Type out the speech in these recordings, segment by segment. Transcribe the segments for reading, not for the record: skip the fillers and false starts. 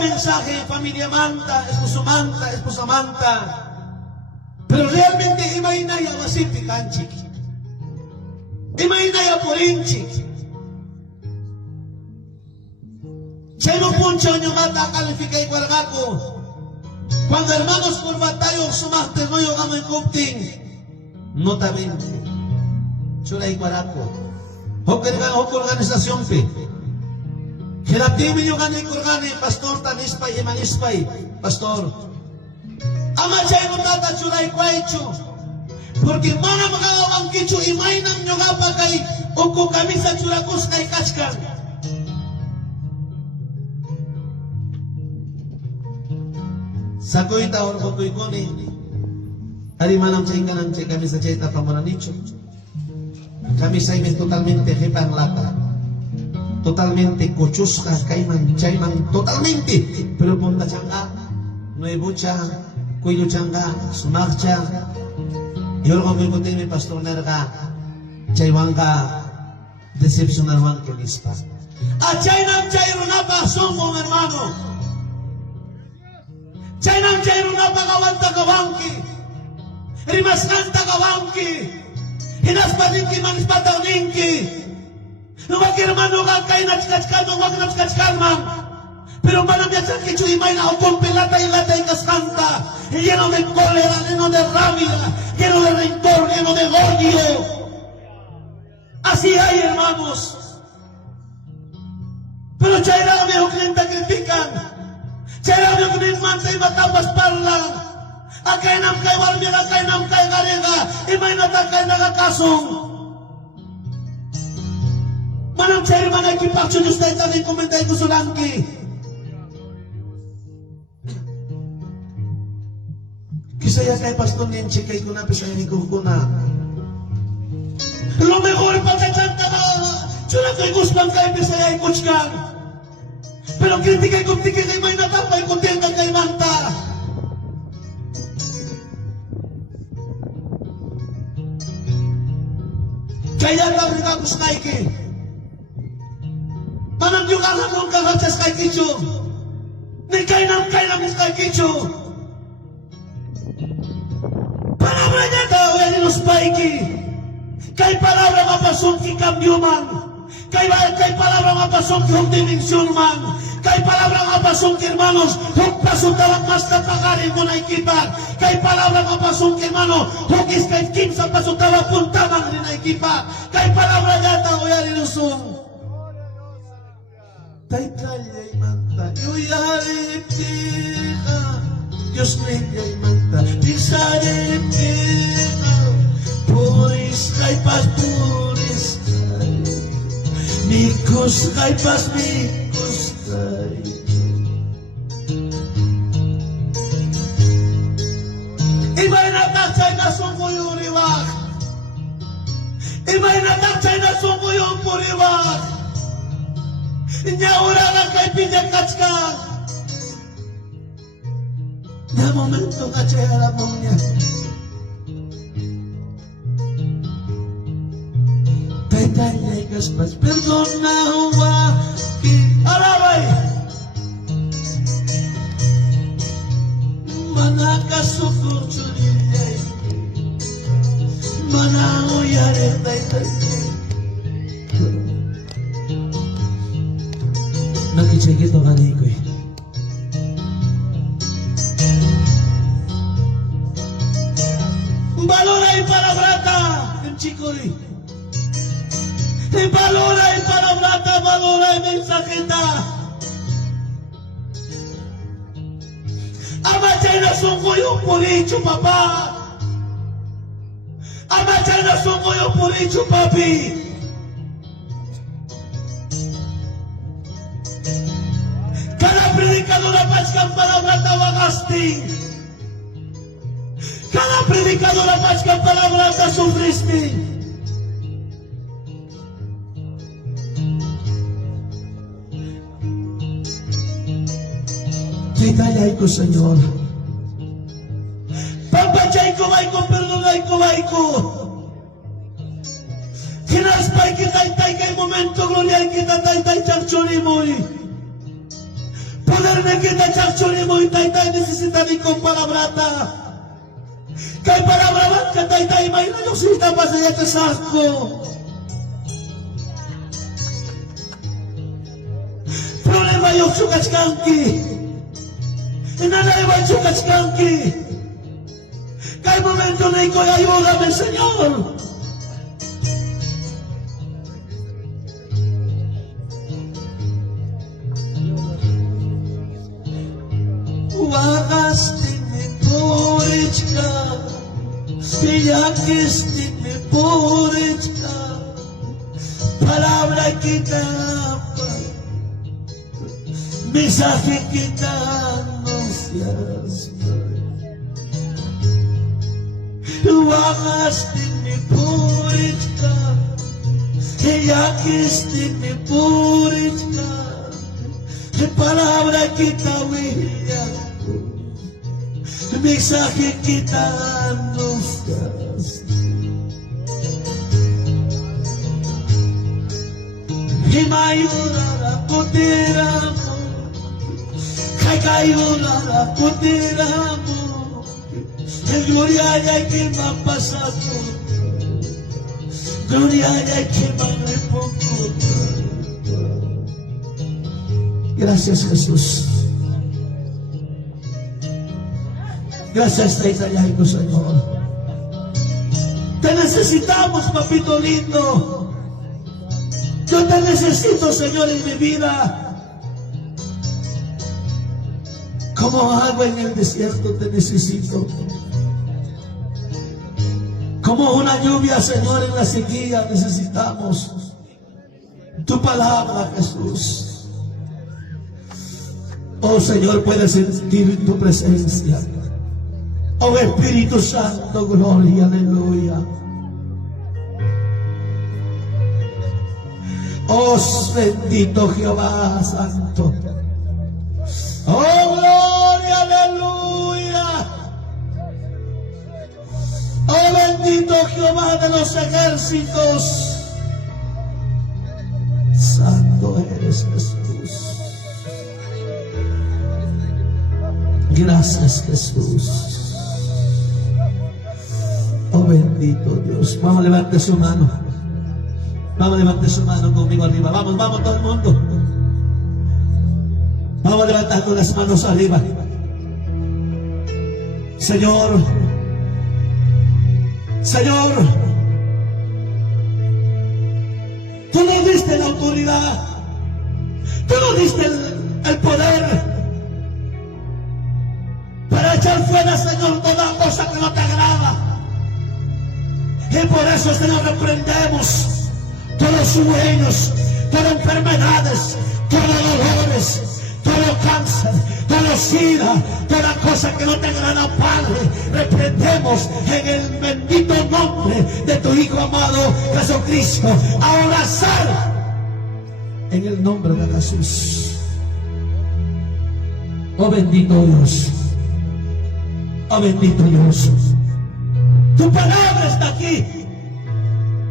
mensaje, familia Manta, esposa Manta. Pero realmente imainaya wasiti kanchik. Imainaya porinchik. Chaymo puncho nyumata calificay cuargaco. Cuando hermanos curva tayo sumaste no yo gamo en cupting. Nota 20. Chulay cuaraco. Hok organización pe. Hiraptimi yung ganay kurgani, pastor tanispay, imanispay, pastor. Ama chay mo tata chulay kwaicho. Porque mana makawang kicho imay nang nyo nga pa kay uko kami sa chulakos kay kachkan. Sakoy taon ko koy koni. Ari manam chay kanang chay kami sa chay tapamura nicho. Kami sa imin totalmente hipang lata. Totalmente cochusca, caiman, chaiman, totalmente. Pero punta changa, nuevucha, cuello changa, sumarcha. Y ahora como yo tengo mi pastor nerga, chaiwanga, decepcionarwan que lispa. A chainam chairunapa somos hermano. Chainam chairunapa gawanta gawanki. Rimas kanta gawanki. Hinas paninki manis pataninki. No va que hermano ga cae na chkachkano, wag na chkachkalman. Pero van a viajar que chuimay na con pelata y lata y cascanta. Lleno de cólera, lleno de rabia, lleno de rencor, lleno de odio. Así hay hermanos. Pero chaira veo clienta critican. Chaira veo que manta y matapas parlan. Acá en Amkay Barbiera, acá en Amkay Garega. Y mainata acá en Agakasong. Manang chay mana kipakcho Diyos tayo tayo komentay ko sulangki. Kisaya kay pastor niyan chikay ko na pisay ni ko na. Lo mejor pa kay chanta na. Chula kay gustang kay pisay ko chkan. Pero kritikay ko tikay kay may natapay ko tenda kay Manta. Kaya lang rin ako snaiki. Manang yung alam kang kachas kay Kicho. Ni kay nam kay Kicho. Palabra niya daw yan ilos paiki. Kay palabra mapasong ki kambyuman. Kay palabra mapasong ki hong dimensyon man. Kay palabra mapasong ki hermanos. Hong pasutawag mas napakarin mo na ikipan. Kay palabra mapasong ki hermano. Hong iskay kinsa pasutawag puntaman rin na ikipan. Kay palabra niya daw yan ilusong. Taytayay manta, yuyaripika, Diyos niyay manta, isaripika, puris kay pas puris kay, mikos kay pas mikos kay. Iba'y nataksay na sungkuyo riwak, iba'y nataksay na sungkuyo puriwak, Nya orang kay pinjak kachka. Na momento kachera monya. Taytay kaspas perdona huwa ki alabay. Mana kasukur chulilay. Mana uyare taytay. Nakichay ito kanay ko eh. Baloray palabrata, yung chikoy. Baloray palabrata, baloray mensakita. Ama chay na sungko yung pulicho papa. Ama chay na sungko yung pulicho papi. Predicador apachkan palabra tawagasting. Cada predicador apachkan palabra tasufristing. Taytayay ko, Señor. Pampachay ko, may ko, perdonay ko, may ko. Kinaspay kita, tay kay momento, gloryay kita, tay, charchoni mo'y. poder me quita chachonimo y taitay necesita ni con palabrata. Kay palabra ka taitay may na yung sita pa sa ito sasko. Problema yung sukachkanki. Inanaywan sukachkanki. Kay momento na iko'y ayúdame, Señor. Wakas din mi purichka, siyakis din mi purichka, palabra kita pa, mensaje kita anuncias. Wakas din mi purichka, siyakis din mi purichka, palabra kita wiyak. Mensaje kita anuncias. Himayulara kutiramu, kayulara kutiramu, gloria ya que me pasado, gloria ya que me repongo. Gracias, Jesús. Gracias, Taitayay, Señor. Te necesitamos, papito lindo. Yo te necesito, Señor, en mi vida. Como agua en el desierto te necesito. Como una lluvia, Señor, en la sequía necesitamos tu palabra, Jesús. Oh, Señor, puedes sentir tu presencia. Oh Espíritu Santo, gloria, aleluya. Oh bendito Jehová Santo. Oh gloria, aleluya. Oh bendito Jehová de los ejércitos. Santo eres Jesús. Gracias, Jesús. Oh bendito Dios. Vamos, levante su mano. Vamos, levante su mano conmigo arriba. Vamos, vamos todo el mundo. Vamos levantando las manos arriba. Señor, Señor, tú nos diste la autoridad, tú nos diste el poder para echar fuera, Señor, toda cosa que no te agrada. Y por eso, Señor, reprendemos todos sueños, todas enfermedades, todos dolores, todo cáncer, todo sida, toda cosa que no te agrada, Padre. Reprendemos en el bendito nombre de tu Hijo amado Jesucristo. Ahora sal en el nombre de Jesús. Oh bendito Dios. Oh bendito Dios. Tu palabra está aquí.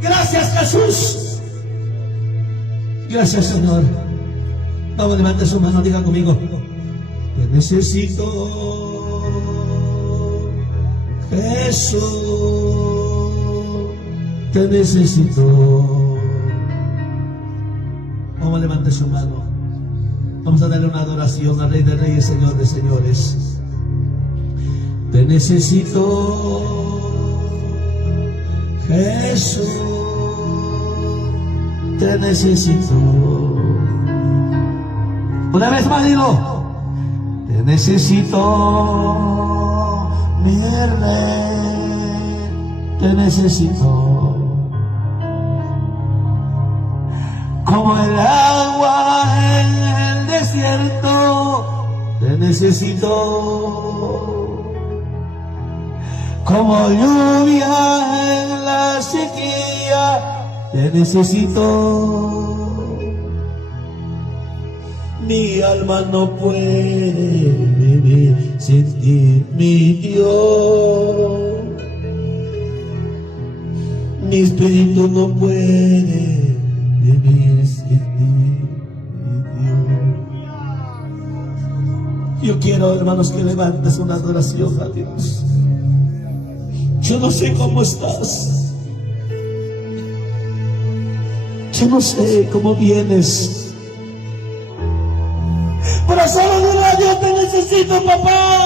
Gracias, Jesús. Gracias, Señor. Vamos, levante su mano, diga conmigo. Te necesito, Jesús. Te necesito. Vamos, levante su mano. Vamos a darle una adoración al Rey de Reyes, Señor de Señores. Te necesito, Jesús, te necesito. Una vez más digo, te necesito, mi Rey, te necesito. Como el agua en el desierto, te necesito. Como lluvia en la sequía, te necesito. Mi alma no puede vivir sin ti, mi Dios. Mi espíritu no puede vivir sin ti, mi Dios. Yo quiero, hermanos, que levantes una adoración a Dios. Yo no sé cómo estás. Yo no sé cómo vienes. Pero solo dile a Dios: te necesito, papá.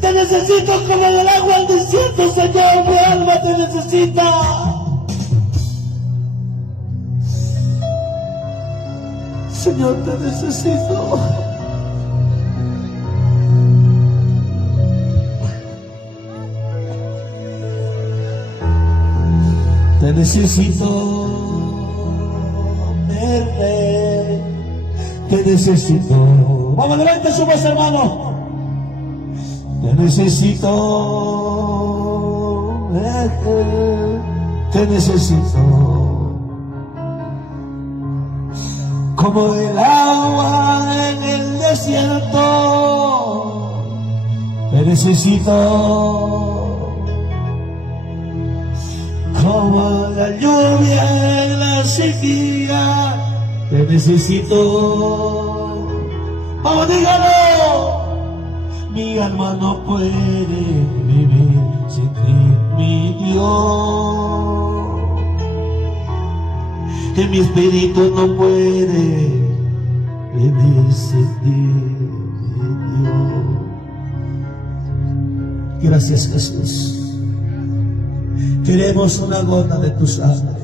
Te necesito como el agua al desierto, Señor. Mi alma te necesita. Señor, te necesito. Te necesito, verte. Te necesito. Vamos adelante, su voz, hermano. Te necesito, verte. Te necesito. Como el agua en el desierto, te necesito. Como la lluvia en la sequía, te necesito. Vamos, dígalo. Mi alma no puede vivir sin ti, mi Dios. Que mi espíritu no puede vivir sin ti, mi Dios. Gracias, Jesús. Queremos una gota de tu sangre.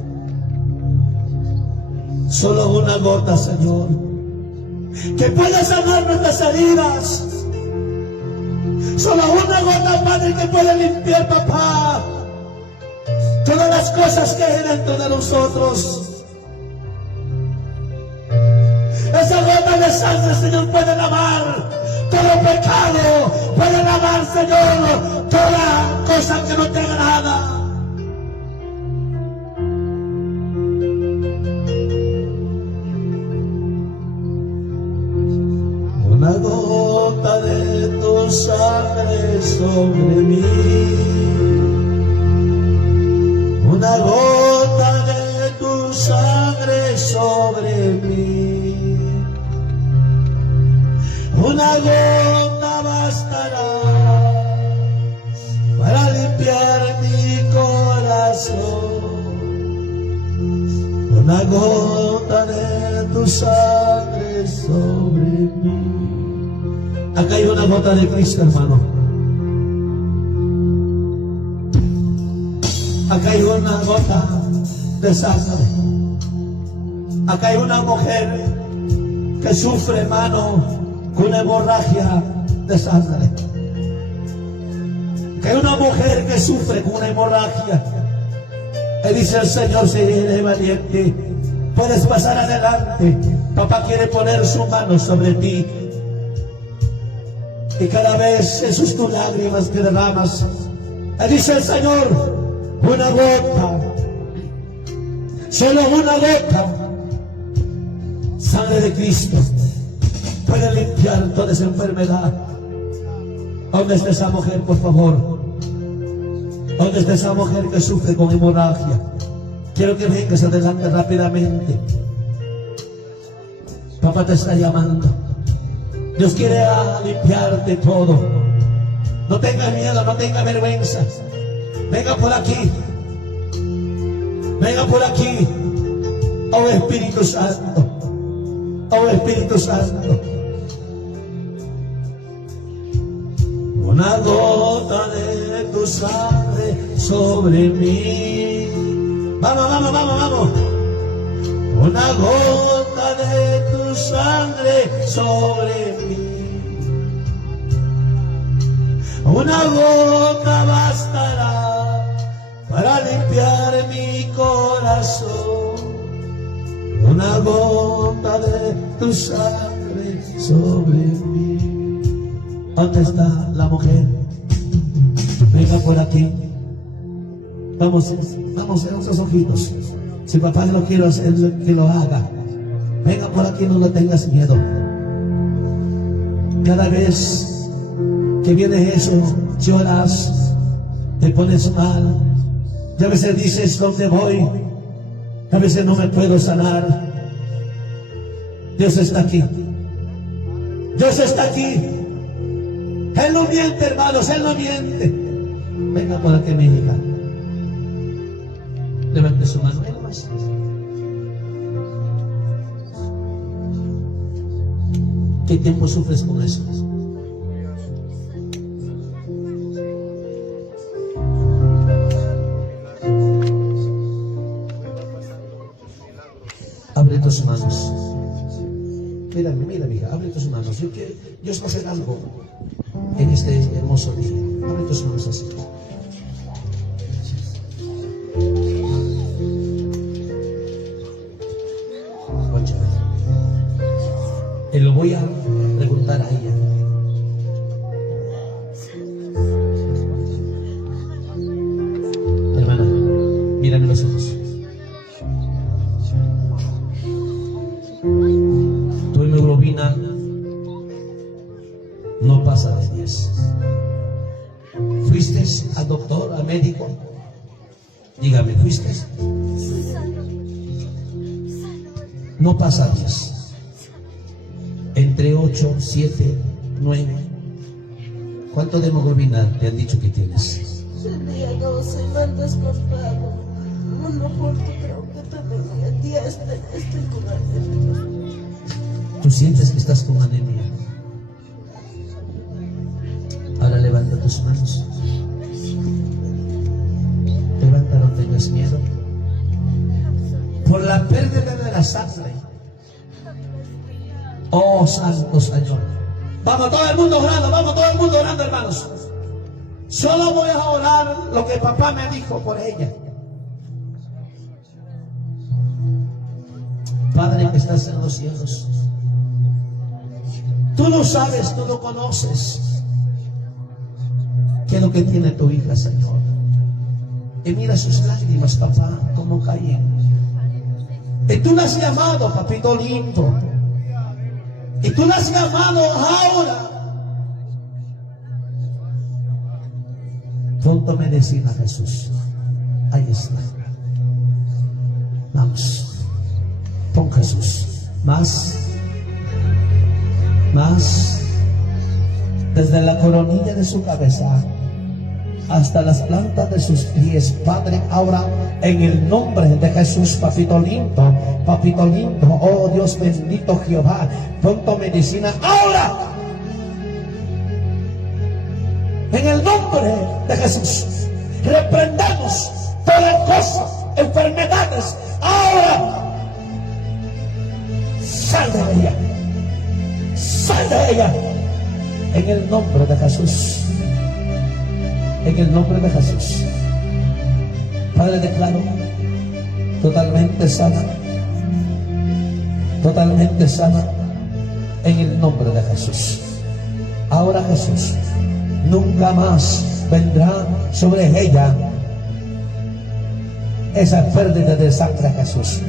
Solo una gota, Señor, que pueda sanar nuestras heridas. Solo una gota, Padre, que pueda limpiar, papá, todas las cosas que hay dentro de nosotros. Esa gota de sangre, Señor, puede lavar todo pecado, puede lavar, Señor, toda cosa que no te agrada. Una gota de tu sangre sobre mí. Una gota de tu sangre sobre mí. Una gota bastará para limpiar mi corazón. Una gota de tu sangre sobre mí. Acá hay una gota de Cristo, hermano. Acá hay una gota de sangre. Acá hay una mujer que sufre, hermano, con una hemorragia de sangre. Que hay una mujer que sufre con una hemorragia. Y dice el Señor: si eres valiente, puedes pasar adelante. Papá quiere poner su mano sobre ti. Y cada vez esos tus lágrimas que derramas, y dice el Señor: una gota, solo una gota, sangre de Cristo, puede limpiar toda esa enfermedad. ¿Dónde está esa mujer, por favor? ¿Dónde está esa mujer que sufre con hemorragia? Quiero que vengas adelante rápidamente. Papá te está llamando. Dios quiere limpiarte todo. No tengas miedo, no tengas vergüenza. Venga por aquí. Venga por aquí. Oh Espíritu Santo. Oh Espíritu Santo. Una gota de tu sangre sobre mí. Vamos, vamos, vamos, vamos. Una gota de tu sangre sobre mí. Una gota bastará para limpiar mi corazón. Una gota de tu sangre sobre mí. ¿Dónde está la mujer? Venga por aquí. Vamos a nuestros ojitos. Si papá lo quiere hacer, que lo haga. Venga por aquí, no le tengas miedo. Cada vez que viene eso, lloras, te pones mal. Y a veces dices: ¿dónde voy? A veces no me puedo sanar. Dios está aquí. Dios está aquí. Él no miente, hermanos, Él no miente. Venga por aquí, mi hija. Levante su mano. ¿Qué tiempo sufres con eso? Abre tus manos. Mírame, mira, hija, abre tus manos. Yo escoger algo en este hermoso día. Abre tus manos así. Y lo voy a preguntar a ella. Hermana, mírame los ojos. Tu hemoglobina no pasa de 10. ¿Fuiste al doctor, al médico? Dígame, ¿fuiste? No pasa 10. Entre 8, 7, 9. ¿Cuánto de hemoglobina te han dicho que tienes? Tenía 12, me han descortado. No aporto, creo que tenía 10, estoy con anemia. ¿Tú sientes que estás con anemia? Ahora levanta tus manos. Levanta, no tengas miedo. Por la pérdida de la sangre. Oh, santo Señor. Vamos todo el mundo orando, hermanos. Solo voy a orar lo que papá me dijo por ella. Padre que estás en los cielos, tú lo sabes, tú lo conoces. ¿Qué es lo que tiene tu hija, Señor? Y mira sus lágrimas, papá, cómo caen. Y tú la has llamado, papito lindo. Y tú la has llamado ahora. Pronto medicina, Jesús. Ahí está. Vamos. Pon Jesús. Más. Más. Desde la coronilla de su cabeza hasta las plantas de sus pies, Padre, ahora en el nombre de Jesús, papito lindo, oh Dios bendito Jehová, pronto medicina ahora, en el nombre de Jesús. Reprendamos toda cosa, enfermedades, ahora sal de ella, sal de ella, en el nombre de Jesús. En el nombre de Jesús. Padre, declaro totalmente sana en el nombre de Jesús. Ahora, Jesús, nunca más vendrá sobre ella esa pérdida de sangre, Jesús.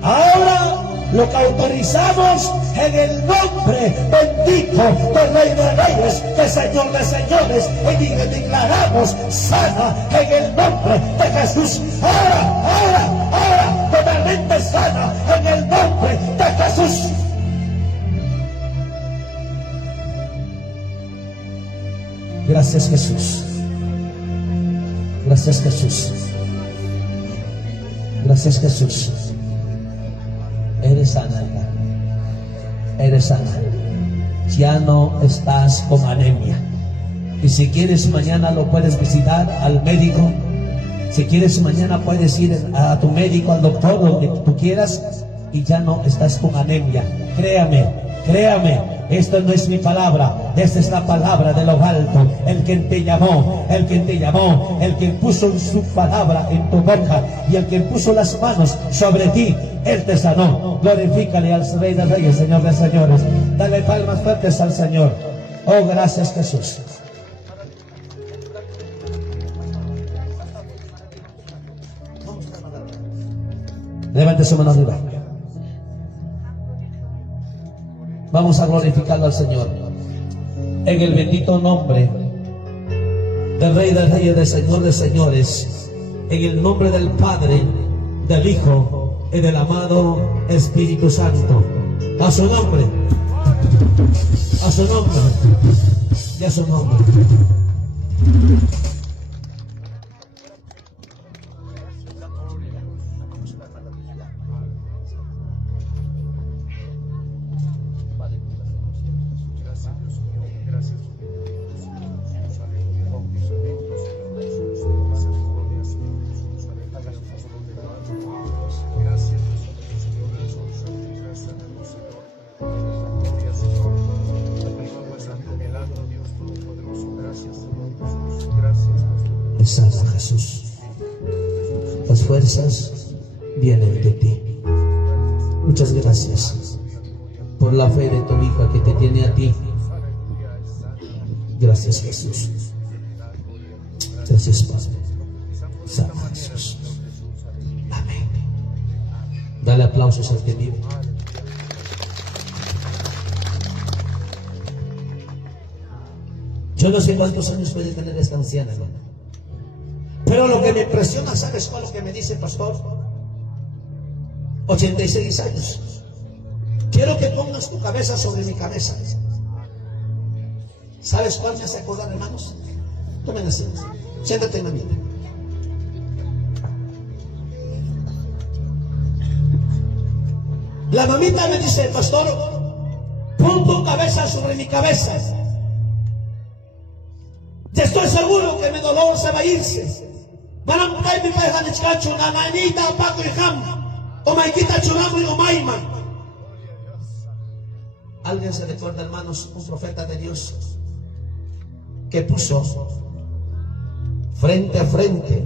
Ahora lo que autorizamos en el nombre bendito del Rey de Reyes, del Señor de Señores, y declaramos sana en el nombre de Jesús. Ahora, totalmente sana en el nombre de Jesús. Gracias, Jesús. Gracias, Jesús. Gracias, Jesús. Eres sana, hija. Eres sana. Ya no estás con anemia. Y si quieres mañana lo puedes visitar al médico. Si quieres mañana puedes ir a tu médico, al doctor, donde tú quieras, y ya no estás con anemia. Créame, esto no es mi palabra, esta es la palabra de lo alto. El que te llamó, el que puso su palabra en tu boca y el que puso las manos sobre ti, Él te sanó. Glorifícale al Rey de Reyes, Señor de Señores. Dale palmas fuertes al Señor. Oh, gracias, Jesús. Levante su mano arriba. Vamos a glorificarlo al Señor en el bendito nombre del Rey de Reyes, del Señor de Señores, en el nombre del Padre, del Hijo y del amado Espíritu Santo. A su nombre. A su nombre. Y a su nombre. Sana, Jesús. Las fuerzas vienen de ti. Muchas gracias por la fe de tu hija que te tiene a ti. Gracias, Jesús. Gracias, Padre. Sana, Jesús. Amén. Dale aplausos al que vive. Yo no sé cuántos años puede tener esta anciana, hermano. Pero lo que me impresiona, ¿sabes cuál es lo que me dice, pastor? 86 años. Quiero que pongas tu cabeza sobre mi cabeza. ¿Sabes cuál me hace acordar, hermanos? Tomen así. Siéntate en la mía. La mamita me dice, pastor, pon tu cabeza sobre mi cabeza. Ya estoy seguro que mi dolor se va a irse. Barangkay mi peja de chicacho, na nanita pato y ham. O maikita churamo y o maima. Alguien se recuerda, hermanos, un profeta de Dios que puso frente a frente,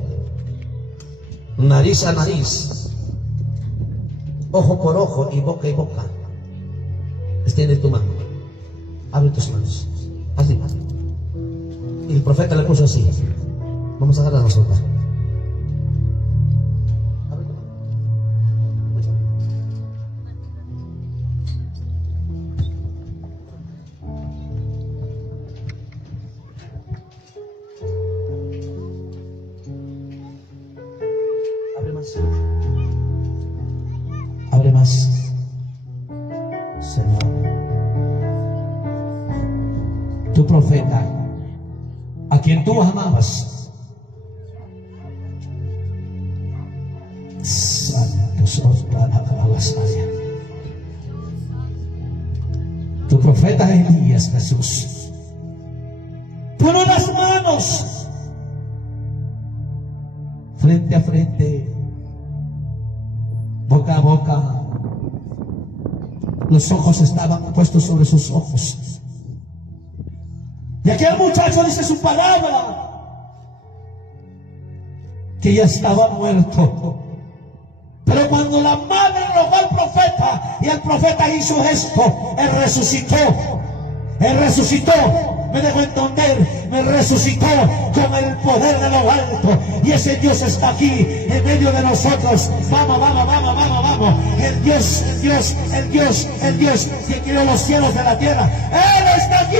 nariz a nariz, ojo por ojo y boca. Extiende tu mano, abre tus manos, así. Y el profeta le puso así. Vamos a agarrar nosotros. Abre más. Abre más. Señor, tu profeta, a quien tú amabas, tu profeta Elías, Jesús, pone las manos frente a frente, boca a boca. Los ojos estaban puestos sobre sus ojos. Y aquel muchacho dice su palabra, que ya estaba muerto. Pero cuando la madre rogó al profeta y el profeta hizo esto, él resucitó. Él resucitó, me dejó entender, me resucitó con el poder de lo alto. Y ese Dios está aquí en medio de nosotros. Vamos. El Dios que creó los cielos de la tierra. Él está aquí.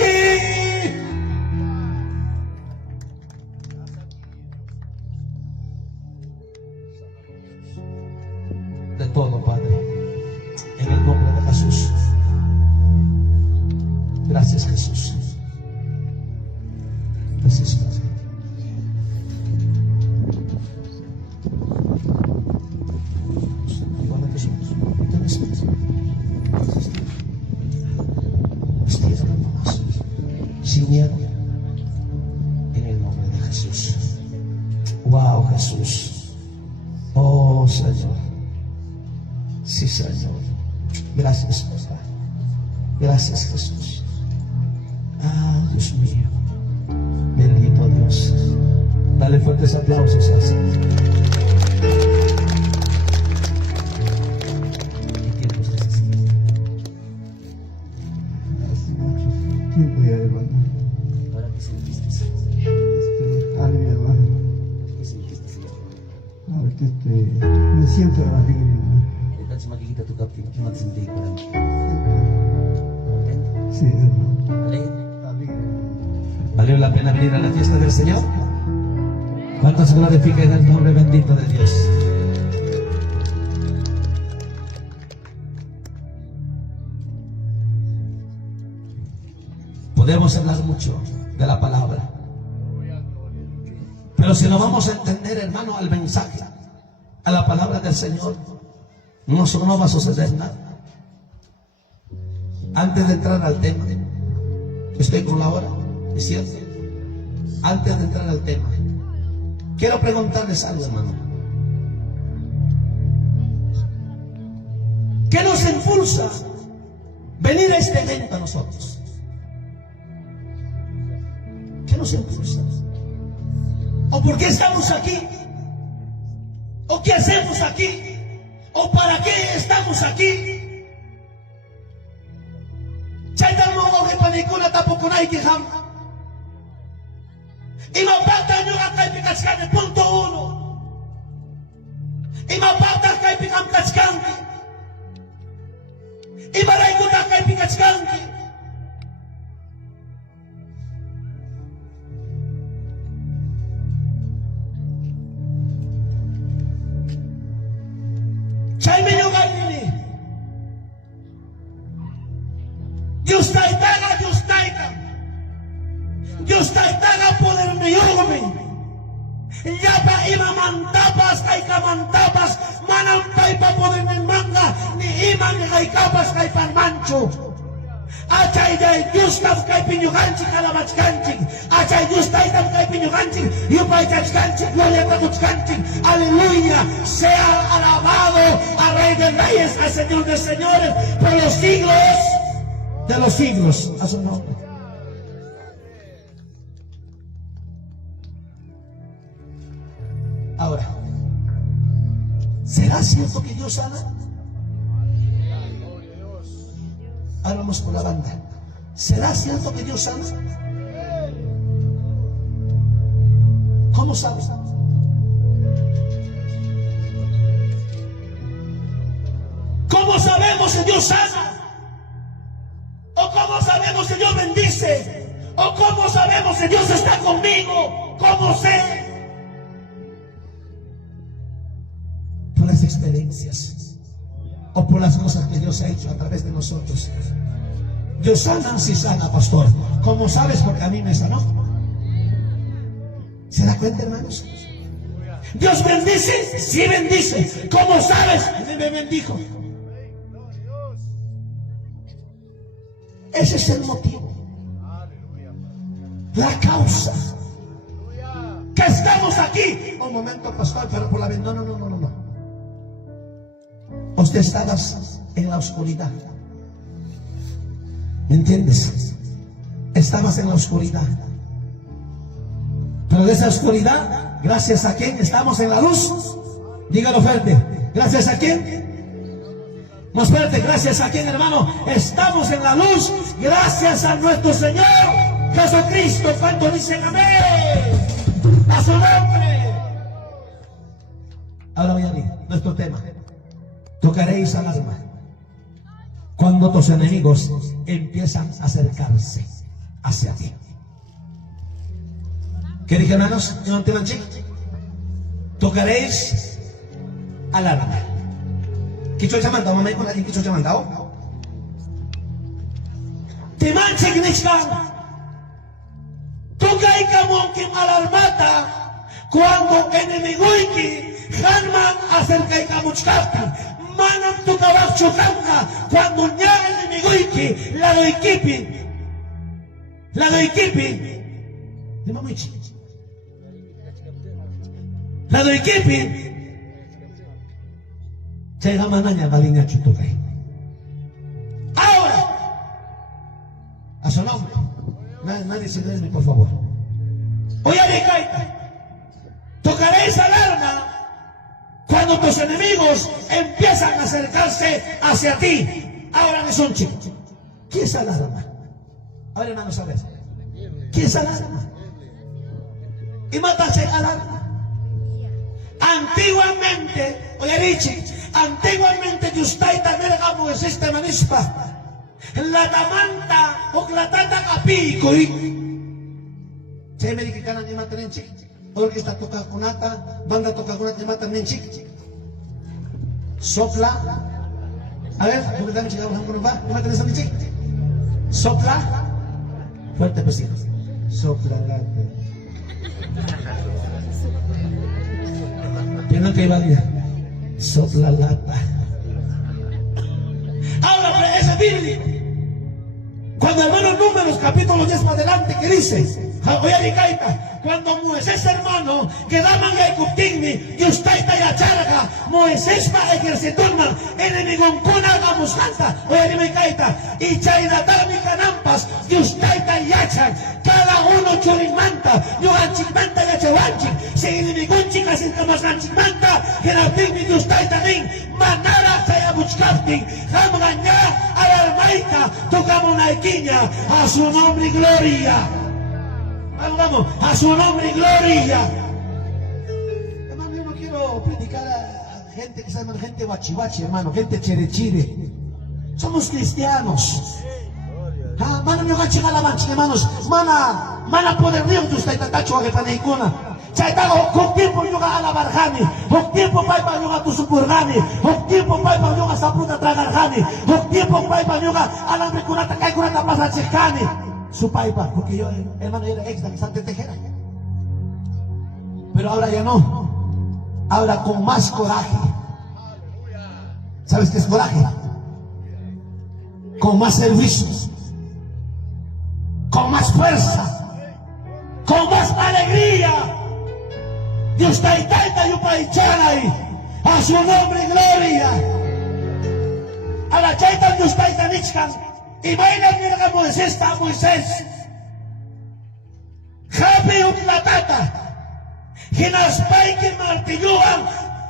De todo, Padre, en el nombre de Jesús. Gracias, Jesús. Gracias, Padre. Sin miedo, en el nombre de Jesús. Wow, Jesús. Oh, Señor. Sí, Señor. Gracias, Padre. Gracias, Jesús. Ah, Dios mío. Bendito Dios. Dale fuertes aplausos al Señor. ¿Qué tiempo estás haciendo? Hace mucho tiempo ya, hermano. ¿Ahora qué sentiste? Alegre, hermano. ¿Qué sentiste, Señor? Ahorita me siento alegre, hermano. Entonces, makikita tu kapti, magsindi ko lang. Sí, hermano. Alegre. Alegre. ¿Valió la pena venir a la fiesta del Señor? ¿Cuántos glorifiquen el nombre bendito de Dios? Podemos hablar mucho de la palabra, pero si no vamos a entender, hermano, al mensaje, a la palabra del Señor, no va a suceder nada. Antes de entrar al tema, estoy con la hora, ¿es cierto? Antes de entrar al tema, quiero preguntarles algo, hermano. ¿Qué nos impulsa venir a este evento a nosotros? ¿Qué nos impulsa? ¿O por qué estamos aquí? ¿O qué hacemos aquí? ¿O para qué estamos aquí? Chaitan mo que panikuna tampoco hay que ham. Y me aparta yo acá y picascane, punto 1. Y me aparta acá y picam cascante. Y para ir acá y picascante. Chay me yo galini. Dios taitaga, Dios taita. Dios taitaga poder me yorme. Yapa ima mantapas, kaika mantapas, manam taipa poder me manga, ni ima ni kaikapas kaipan mancho. Achay day Dios taf kai pinyuganchik alabachkanchik. Achay Dios taitam kai pinyuganchik, yupay chachkanchik, gloria tamuchkanchik. Aleluya, sea alabado a Rey de Reyes, a Señor de Señores, por los siglos de los siglos, a su nombre. Ahora, ¿será cierto que Dios sana? Ahora vamos con la banda. ¿Será cierto que Dios sana? ¿Cómo sabes? ¿Cómo sabemos que Dios sana? ¿O cómo sabemos que Dios bendice? ¿O cómo sabemos que Dios está conmigo? ¿Cómo sé? Por las experiencias o por las cosas que Dios ha hecho a través de nosotros. Dios sana, sí sana, pastor. ¿Cómo sabes? Porque a mí me sanó. ¿Se da cuenta, hermanos? Dios bendice, sí bendice. ¿Cómo sabes? A mí me bendijo. Ese es el motivo, la causa que estamos aquí. Un momento, pastor, pero por la vez. No. Usted estabas en la oscuridad. ¿Me entiendes? Estabas en la oscuridad. Pero de esa oscuridad, gracias a quién estamos en la luz. Dígalo fuerte. ¿Gracias a quién? Más fuerte, gracias a quién, hermano. Estamos en la luz, gracias a nuestro Señor Jesucristo. ¿Cuánto dicen amén? A su nombre. Ahora voy a leer nuestro tema. Tocaréis alarma cuando tus enemigos empiezan a acercarse hacia ti. ¿Qué dije, hermanos? Tocaréis alarma. Kicho llamando, mamá, con alguien kicho llamando. Te manche gnishkan. Tocai kamon que alarmata cuando enemigoiki hanman acerca kamuchkafta. Manam tu cabacho canca cuando ya enemigoiki la do equipi. De mamichi. La do equipi. Ahora, a su nombre, nadie se duerme, por favor. Oye, tocaréis alarma cuando tus enemigos empiezan a acercarse hacia ti. Ahora no son chicos. ¿Qué es alarma? A ver, hermanos, a ver. ¿Qué es alarma? Y mátase alarma. Antiguamente, oye, Richie, antiguamente Yustay también como existe manispa. La tamanta o la tata capico. Se me dice que ganan y matan en chic. Orquesta toca kunata, banda toca kunata y matan en chic. Sopla. A ver, porque también llegamos a un grupo, y matan en chic. Sopla. Fuerte, pues, hijos. Sopla lata. Tienen que evadir. Sopla lata. Ahora, pues, ese bíblico. Cuando hermanos Números, capítulo 10 para adelante, que dice, cuando Moisés hermano, quedaban ya cuptigni, y usted está ya charga, Moisés va ejerciturman, enemigo con hagamos canta, oye, me caita, y chainatar mi canampas, y usted está yachan, cada uno churimanta, yo anchimanta y achawanchi, si enemigo chicas sin camas anchimanta, que la pigmi, y usted también, manara, saya buchkafting, jamgaña, a la almaita, tocamos una equiña, a su nombre y gloria. Vamos, a su nombre y gloria. Hermano, yo no quiero predicar a gente que se llama gente guachihuachi, hermano, gente chirechire. Somos cristianos. Ah, mana mi gachi galamanchi, hermanos. Mana poder Dios de usted tatacho a que paneicuna. Chaitago, con tiempo yo a la barjani, con tiempo paipa yo a tu supurgani, con tiempo paipa yo a saputa tragarjani, con tiempo paipa yo a la recunata caicunata pasa checani. Su paipa, porque yo, hermano, era ex de Santa Tejera. Pero ahora ya no. Ahora con más coraje. ¿Sabes qué es coraje? Con más servicios. Con más fuerza. Con más alegría. Dios taitaita yupaichana. A su nombre y gloria. A la chaita Dios taita nichkan. Y baila mira Moisés, Jape un platata, Hinaspaiki martilluan,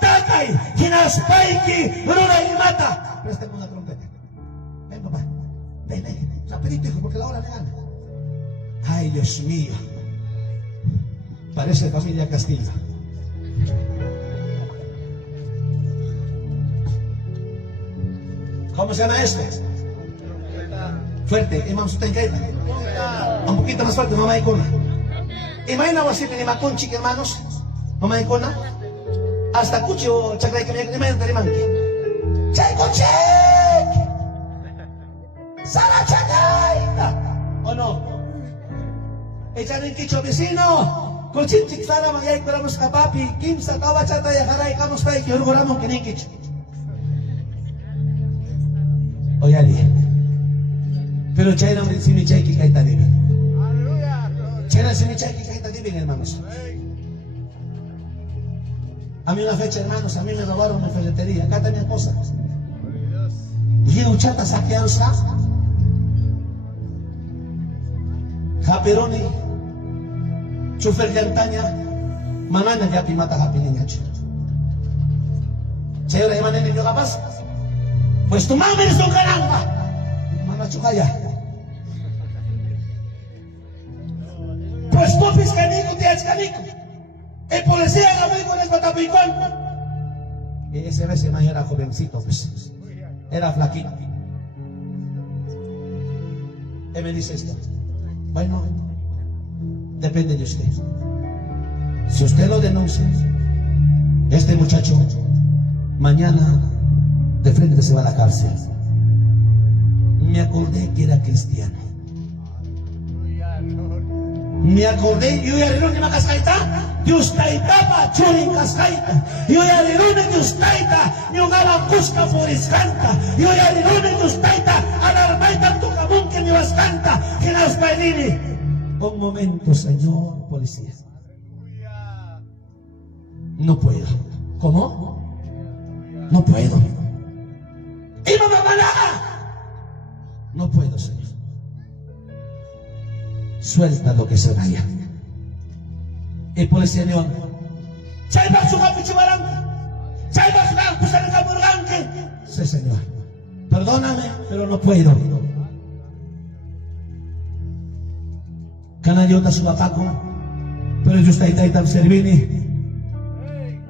Takai, Hinaspaiki, Rura y mata. Préstame una trompeta. Ven, papá. Ven. Rapidito, hijo, porque la hora me gana. Ay, Dios mío. Parece familia Castillo. ¿Cómo se llama esto? Fuerte, imam su tencaita. Un poquito más fuerte, mamá icona. Imagina o así, ni maconchi, hermanos. Mamá icona. Hasta cucho, chacray que me imagina, rimanque. ¡Chaycochek! ¡Sara chagaita! ¿O no? Echan en quicho vecino. Cochinchik sara magay kuramos kapapi. Kimsa tawa chata y haray kamos pa y orgoramos que ni quicho. Oye, pero Chayna si mi chay que caita divin. Chayna si mi chay que caita divin, hermanos. A mí una fecha, hermanos, a mí me robaron mi ferretería. Acá tenía cosas. Y uchata saqueanza. Japeroni. Chofer de antaña. Manana ya pimata japiniñacho. Chayra de manene yo capaz. Pues tu mamá eres un caramba. Mana chukaya. Pues tú piscanico te achcanico. El policía la muy con el patapicón. Y ese vez no era jovencito, pues. Era flaquito. Él me dice esto. Bueno, depende de usted. Si usted lo denuncia, este muchacho mañana de frente se va a la cárcel. Me acordé que era cristiano. Me acordé, yo ya le dije cascaita, Dios taita pa churin cascaita. Yo ya le dije Dios taita, yo gaba busca forescanta. Yo ya le dije Dios taita, alarmaita tu cabón que me bastanta, que las bailini. Un momento, señor policía. No puedo. ¿Cómo? No puedo. ¡Y no me No puedo, Señor. Suelta lo que se vaya. Y policía neón. ¡Chayba su capichubaranque! ¡Chayba su capichubaranque! Sí, Señor. Perdóname, pero no puedo. Canayota su papaco. Pero yo estoy tan servini.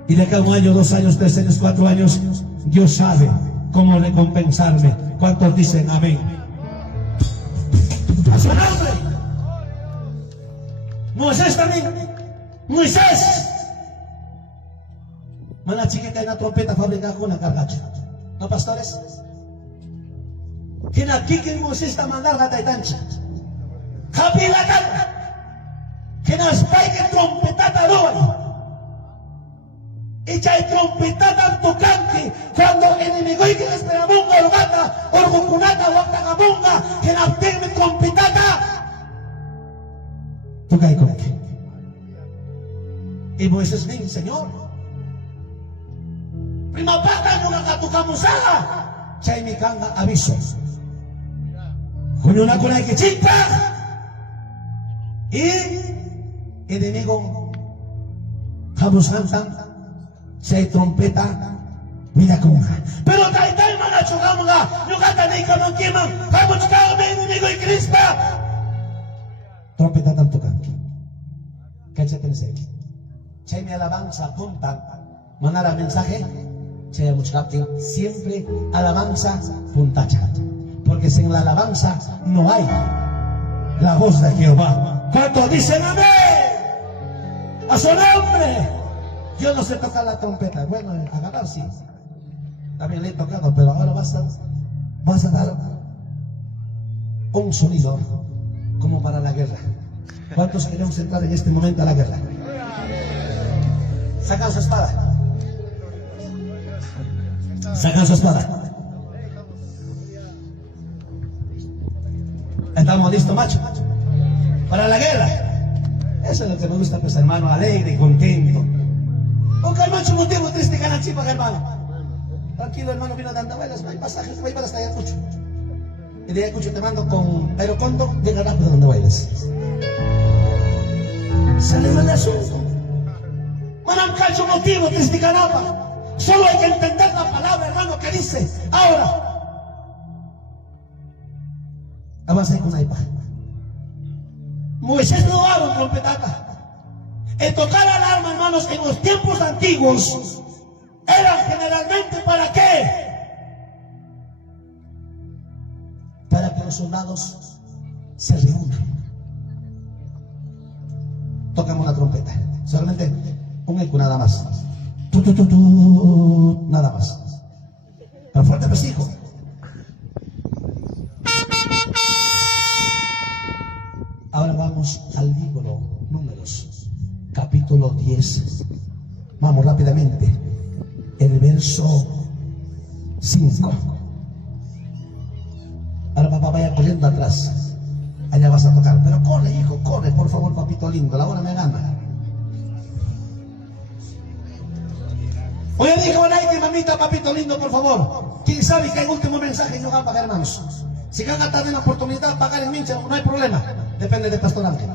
Y de acá 1 año, 2 años, 3 años, 4 años, Dios sabe cómo recompensarme. ¿Cuántos dicen amén? A su nombre. Moisés también. Moisés. Mana chiquita y una trompeta fabricada con una cargacha. ¿No, pastores? ¿Quién aquí que Moisés está mandando a Taitancha? Kapilatan, kinaspay que trompetata doon. Ichay trompetata tocante cuando enemigo y que espera bunga lugata, orgucunata, waktakabunga, kinapting mit trompetata. Tugay ko. Y Moisés ning, Señor. Primapata nyo nga katukamusaga. Chay mi kanga aviso. Kunyo na ko na ikichikpa. Y enemigo kabusantang say trompeta mira ko nga. Pero tayo mga tsuka mga nukata na ikamang-kimang kabut ka may enemigo y Krispa. Trompeta tanto kanki. Kaya siya chay mi alabanza punta manara mensaje. Chay muchkapting siempre alabanza punta chat. Porque sin la alabanza no hay la voz de Jehová. ¿Cuántos dicen amén? A su nombre. Yo no sé tocar la trompeta. Bueno, agarrar sí. También le he tocado, pero ahora vas a dar un sonido como para la guerra. ¿Cuántos queremos entrar en este momento a la guerra? Sacan su espada. Sacan su espada. ¿Estamos listos, macho? Para la guerra. Eso es lo que me gusta, pues, hermano, alegre y contento. Porque el macho motivo triste ganan chipa, hermano. Tranquilo, hermano, vino de Andahuaylas, no hay pasajes, voy para hasta Ayacucho. Y de Ayacucho te mando con aerocondo, llega rápido a Andahuaylas. Sale mal el asunto. Manam cacho motivo triste ganapa. Solo hay que entender la palabra, hermano, que dice. Ahora. Avanza con Aipa. Moisés no daba un trompetata. El tocar alarma, hermanos, en los tiempos antiguos era generalmente ¿para qué? Para que los soldados se reúnan. Tocamos la trompeta. Solamente un eco nada más. Nada más. Pero fuerte, pues, hijo. Ahora vamos al libro Números, capítulo 10. Vamos rápidamente. El verso 5. Ahora papá vaya corriendo atrás. Allá vas a tocar. Pero corre, hijo, corre, por favor, papito lindo. La hora me gana. Oye, dijo Naiti, mamita, papito lindo, por favor. ¿Quién sabe que hay último mensaje no va a pagar, hermanos? Si gana tarde una oportunidad de pagar en Mincha, no hay problema. Depende del pastor Ángel.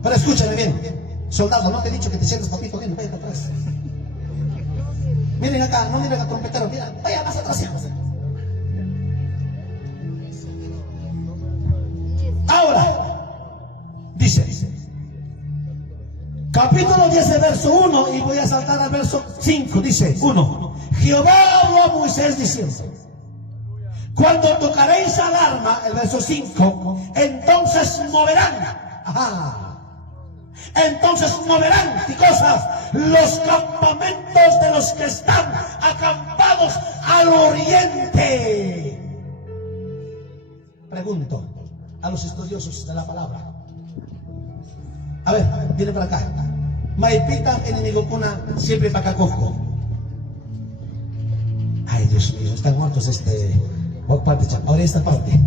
Pero escúchame bien. Soldado, no te he dicho que te sientes papito lindo. Vaya atrás. Miren acá, no miren a trompetero. Mira, vaya más atrás, hijos. Ahora, dice. Capítulo 10, verso 1, y voy a saltar al verso 5. Dice 1. Jehová habló a Moisés diciendo. Cuando tocaréis alarma, el verso 5, entonces moverán. Ajá. Entonces moverán, y cosas, los campamentos de los que están acampados al oriente. Pregunto a los estudiosos de la palabra. A ver, viene para acá. Maipita, enemigo cuna, siempre para acá cojo. Ay, Dios mío, están muertos ahora esta parte.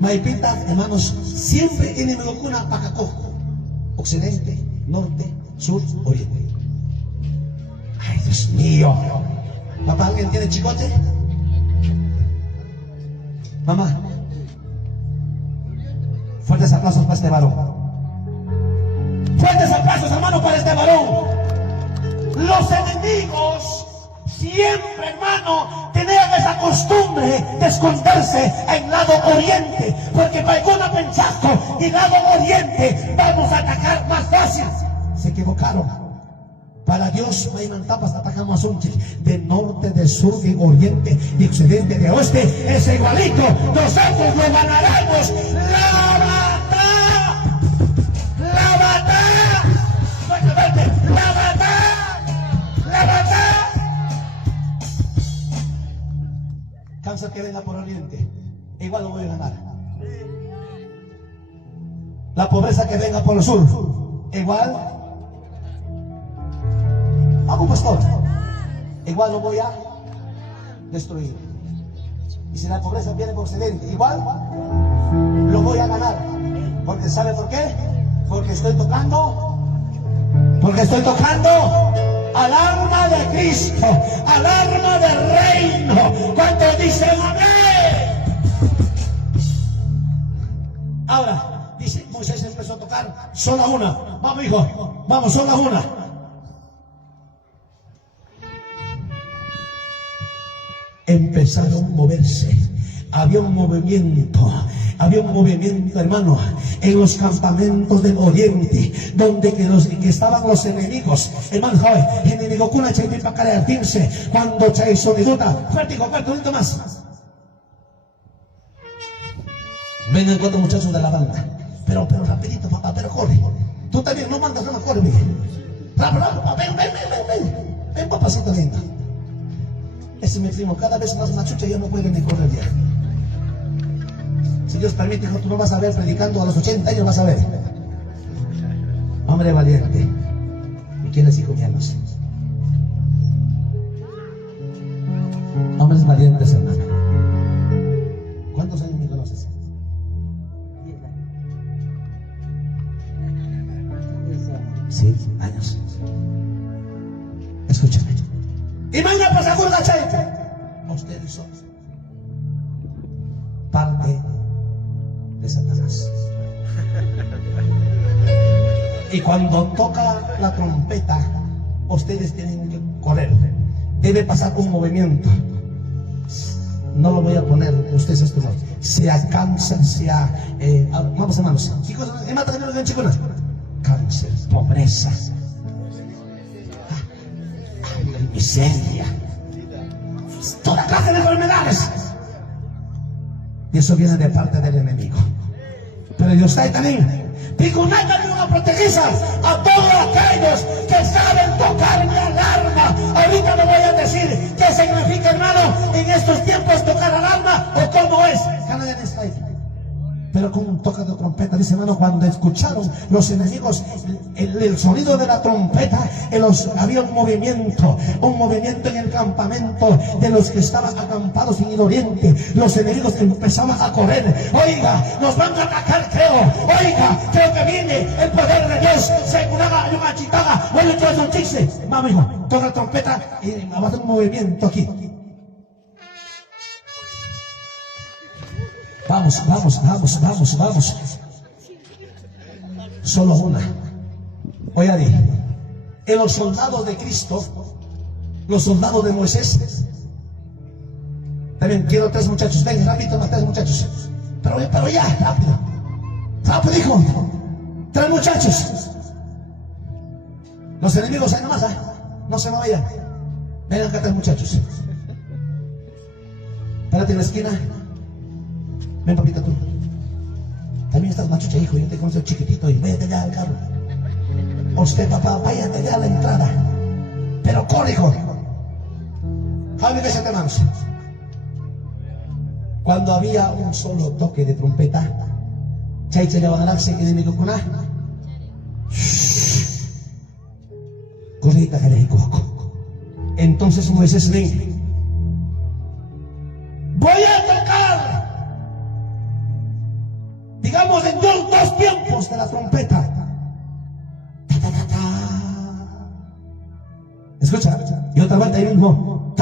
Maipita, hermanos, siempre enemigo cuna para acá cojo. Occidente, norte, sur, oriente. Ay, Dios mío. Papá, ¿alguien tiene chicote? Mamá. Fuertes aplausos para este varón. Fuertes aplausos, hermano, para este varón. Los enemigos siempre, hermano, tenían esa costumbre de esconderse en lado oriente, porque para alguna pensaco y lado oriente vamos a atacar más fácil. Se equivocaron. Para Dios, tapas atacamos de norte, de sur, de oriente, de occidente, de oeste. Es igualito. Nosotros lo ganaremos. La batalla. La batalla. Cansa que venga por oriente. Igual lo voy a ganar. la pobreza que venga por el sur, igual, hago pastor, igual lo voy a destruir. Y si la pobreza viene por occidente, igual lo voy a ganar. Porque ¿sabe por qué? Porque estoy tocando al arma de Cristo, al arma del reino. Cuando dicen amén. Ahora, dice, Moisés empezó a tocar solo una. Vamos, hijo, vamos, solo una. Empezaron a moverse. Había un movimiento, hermano, en los campamentos del oriente, donde que estaban los enemigos. Hermano, joven, enemigo con la chaypi para caertirse, cuando chay soniduta, fuerte, un más. Vengan cuatro muchachos de la banda, pero rapidito, papá, pero corre. Tú también no mandas, no corre, rápido, ven, papacito lindo. Ese es mi primo, cada vez más machucha, ya no puede ni correr ya. Si Dios permite, hijo, tú no vas a ver predicando a los 80 años, vas a ver. Hombre valiente. ¿Y quién es hijo mío? Hombres valientes, hermano. ¿Cuántos años me conoces? 10 años. Escúchame. Y mañana pasa con la chaita. Ustedes son parte de Satanás. Y cuando toca la trompeta, ustedes tienen que correr. Debe pasar un movimiento. No lo voy a poner, ustedes esto no. Sea cáncer, sea vamos hermanos, chicos, chicos, cáncer, pobreza, miseria, toda clase de enfermedades. Y eso viene de parte del enemigo. Pero Dios está ahí también. Digo, nada de una protegiza a todos aquellos que saben tocar mi alarma. Ahorita le voy a decir qué significa, hermano, en estos tiempos tocar alarma o cómo es. Cada día está ahí. Pero con un toque de trompeta, dice, hermano, cuando escucharon los enemigos el sonido de la trompeta, había un movimiento en el campamento de los que estaban acampados en el oriente. Los enemigos empezaban a correr. Oiga, nos van a atacar, creo. Oiga, creo que viene el poder de Dios. Seguraga, una chitaga, oye, tú es un chiste. Vamos, hijo, toca la trompeta y va a hacer un movimiento aquí. Vamos. Solo una. Oiga, en los soldados de Cristo, los soldados de Moisés, también quiero 3 muchachos. Ven, rápido, más 3 muchachos. Pero ya, rápido. Rápido, hijo. 3 muchachos. Los enemigos ahí nomás, no se me vayan. Vengan acá 3 muchachos. Párate en la esquina. Ven, papita, tú. También estás machucha, hijo. Yo te conozco chiquitito y véate ya al carro. Usted, papá, váyate ya a la entrada. Pero corre, hijo. Javi, bésate, hermanos. Cuando había un solo toque de trompeta, Chaiche le va a darse enemigo con A. Corrita, coco. Entonces Moisés le voy a tocar, digamos, en 2 tiempos de la trompeta. Escucha, y otra vuelta ahí mismo.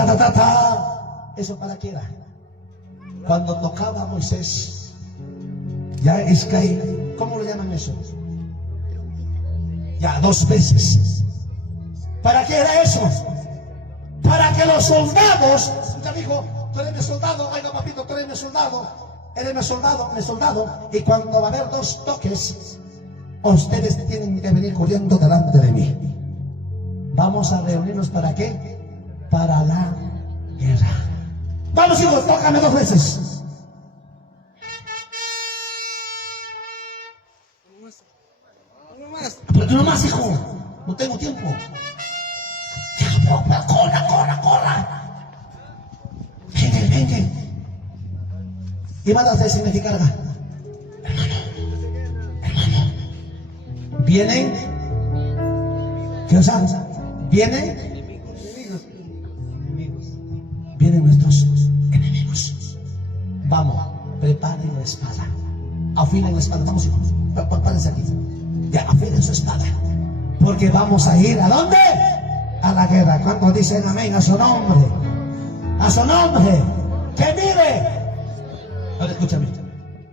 Eso para qué era. Cuando tocaba Moisés, ya es que, ¿cómo lo llaman eso? Ya 2 veces. ¿Para qué era eso? Para que los soldados, escucha, hijo, tú eres mi soldado, oiga, papito, tú eres mi soldado, eres mi soldado, y cuando va a haber 2 toques, ustedes tienen que venir corriendo delante de mí. Vamos a reunirnos, ¿para qué? Para la guerra. Vamos, hijos, tócame 2 veces. Pero no más, hijo, no tengo tiempo. Corra. Venga. Y mandas a significar, hermano. vienen, ¿qué cosa? Vienen nuestros enemigos. Vamos, preparen la espada, afilen la espada. Vamos, hijos, prepárense aquí. Ya, afilen su espada, porque vamos a ir ¿a dónde? A la guerra. ¿Cuántos dicen amén a su nombre? A su nombre. Que vive. Ahora escúchame.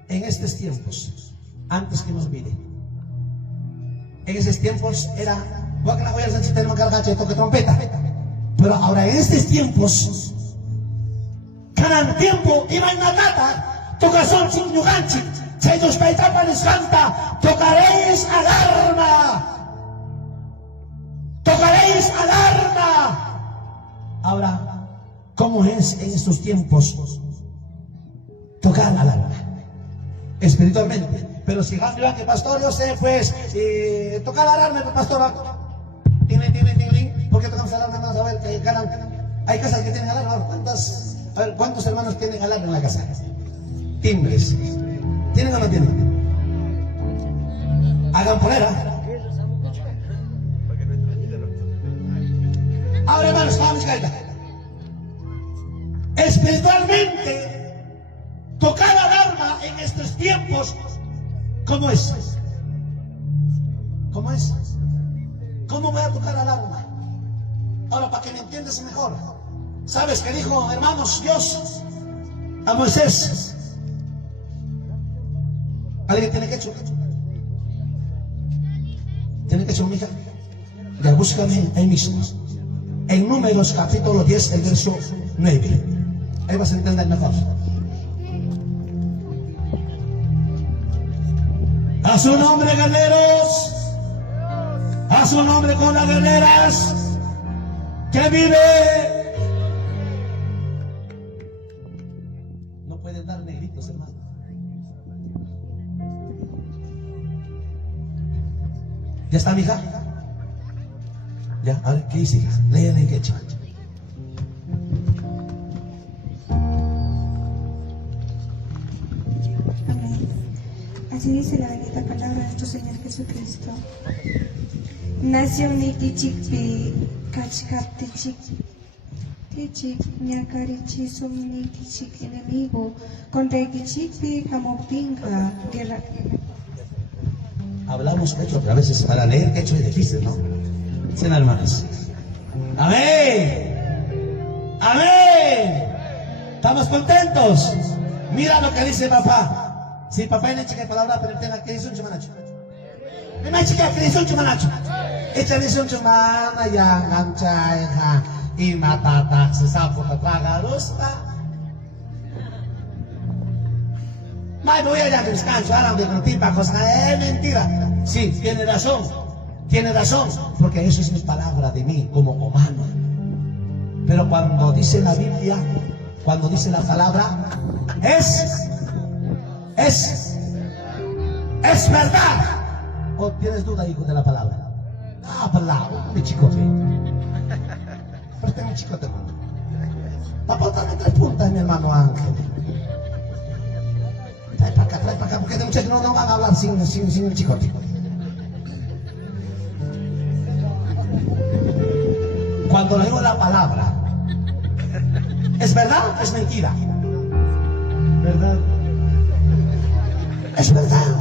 En estos tiempos, antes que nos mire, en esos tiempos era toque trompeta. Pero ahora en estos tiempos, cada tiempo iba en la tata, tocación sin yuganchi, se ellos les canta, tocaréis alarma, tocaréis alarma. Ahora, ¿cómo es en estos tiempos tocar alarma? Espiritualmente. Pero si digan que pastor, yo sé, pues, tocar alarma, pastor, ¿por qué tocamos alarma? Vamos a ver, que hay casas que tienen alarma. A ver, ¿cuántos hermanos tienen alarma en la casa? Timbres. ¿Tienen o no tienen? Hagan polera. Ahora, hermanos, vamos a ver. Espiritualmente, tocar alarma en estos tiempos, ¿cómo es? ¿Cómo es? ¿Cómo voy a tocar alarma? Ahora, para que me entiendas mejor, ¿sabes qué dijo, hermanos, Dios a Moisés? ¿Alguien tiene quechua? ¿Tiene quechua, mija? Ya, búscame ahí mismo. En Números capítulo 10, el verso 9. Ahí vas a entender mejor. A su nombre, guerreros. A su nombre con las guerreras. Que vive. No pueden dar negritos, hermano. ¿Ya está, mija? Ya, a ver, ¿qué dice, hija? Léele en quechua. Amén. Así dice la bendita palabra de nuestro Señor Jesucristo. Nación Nikichikpi, Kachkaptichik, Tichik, Nyakarichi, Sumnikichik, enemigo, contra Ikichikpi, Kamopinka, guerra. Hablamos quechua, pero a veces para leer quechua es difícil, ¿no? Sí, hermanos. Amén. Amén. ¿Estamos contentos? Mira lo que dice papá. Si papá no chica palabra, pero tenga que decir un chumanacho. No chica que dice un chumanacho. Echa dice un chumana ya gancha y matata se sapo paga rosta. Mai voy a descanso, ahora de contipa cosa es mentira. Sí, tiene razón. Tiene razón, porque eso es mi palabra de mí como humano. Pero cuando dice la Biblia, cuando dice la palabra, es verdad. ¿O tienes duda, hijo, de la palabra? Ah, palabra, mi chicote. Pero tengo un chicote. La puta de 3 puntas, mi hermano Ángel. Trae para acá, porque de muchachos no van a hablar sin el chicote. Cuando le digo la palabra, ¿es verdad o es mentira? ¿Verdad? Es verdad.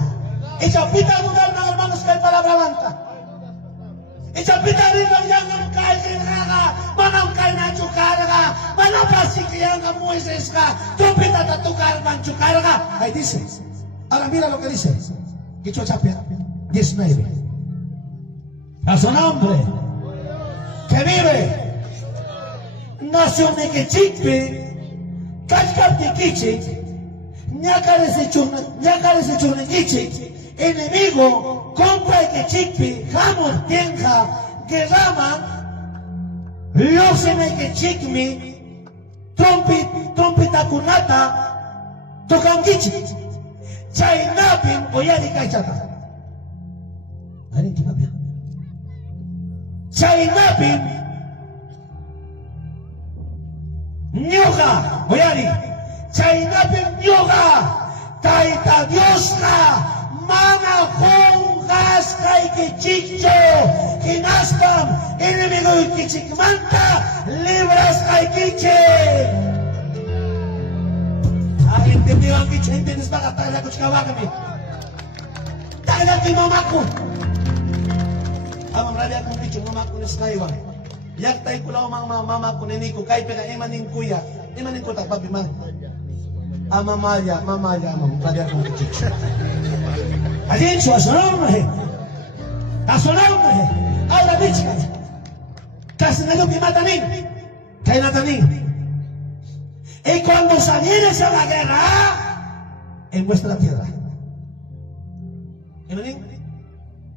Y chapita lugar, hermanos, que hay palabra blanca. Y chapita arriba, ya no cae en raga, manam cae na chucarga, manam pasi que ya no muesesca, chupita tatucar manchucarga. Ahí dice. Ahora mira lo que dice. Quicho chapia, 19. A su nombre. Que vive, nación de Quechikpi, Kachkaptikichi, Ñacarese Churnikichi, enemigo contra Quechikpi, Jamor Tenja, Gerama, Losene Quechikmi, Trompita Kunata, Tokankichi, Chainapin, Oyari Kaichata. Chainapin, Nyuga, Oyari, Chainapin Nyuga, Taita Diosna, Mana Hongas Kai kichikcho, kinaspam, enemigo kichikmanta, libras kaikiche. Ay, entendido ang kiche, entiendes ba katala ko chikawagami? Talaga kay mamaku. Ang marali akong kiche, mamaku na snaiwang. Yak tayo ko lang mga mamaku niniko, kay pinaimanin kuya, imanin ko takpabiman. Mamaya, marali akong kiche. Alin, su a su nombre, ahora dicha, casi no lo que matanín, que natanín. Y cuando salieres a la guerra, en vuestra tierra,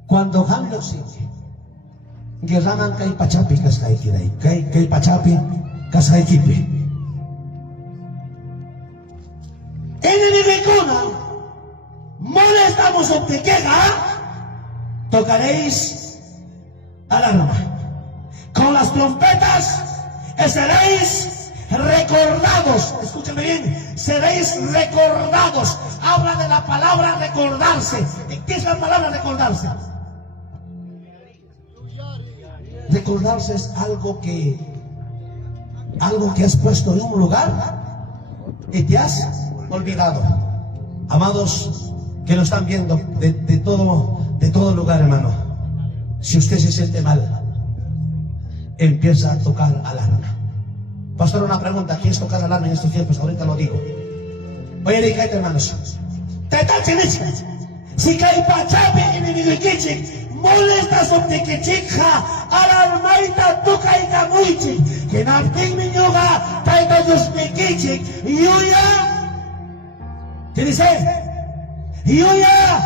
cuando cambio sigue, guerraman kay pachapi kasay kiray, kay pachapi kasay kipi. Enemigo molestamos o te queja, tocaréis alarma. Con las trompetas seréis recordados. Escúchenme bien, seréis recordados. Habla de la palabra recordarse. ¿Qué es la palabra recordarse? Recordarse es algo que has puesto en un lugar y te has olvidado. Amados que lo están viendo de todo lugar, hermano, si usted se siente mal, empieza a tocar alarma. Pastor, una pregunta, ¿qué es tocar alarma en estos tiempos? Ahorita lo digo. Oye, cállate, hermanos. Si cae pachapi enemigo kichik, molestas o te kichikha, alarmaita toca y camuichi, que nafting miñoga, taita dos me kichik, yuya, ¿qué dice? Yuya,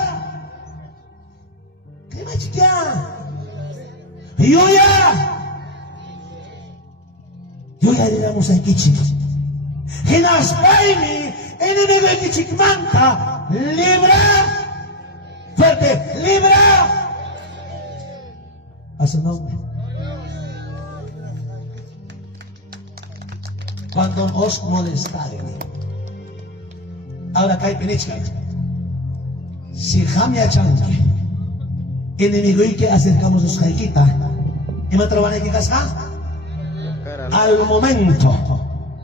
¿qué más chiquia? Yuya, llegamos a kichik. Que nas paimi, enemigo kichik manta, libra, fuerte, libra, a su nombre. Cuando os molestaren, ahora cae penichka. Si jamia chanque, enemigo y que acercamos los jaiquita, y me traban aquí casca, al momento,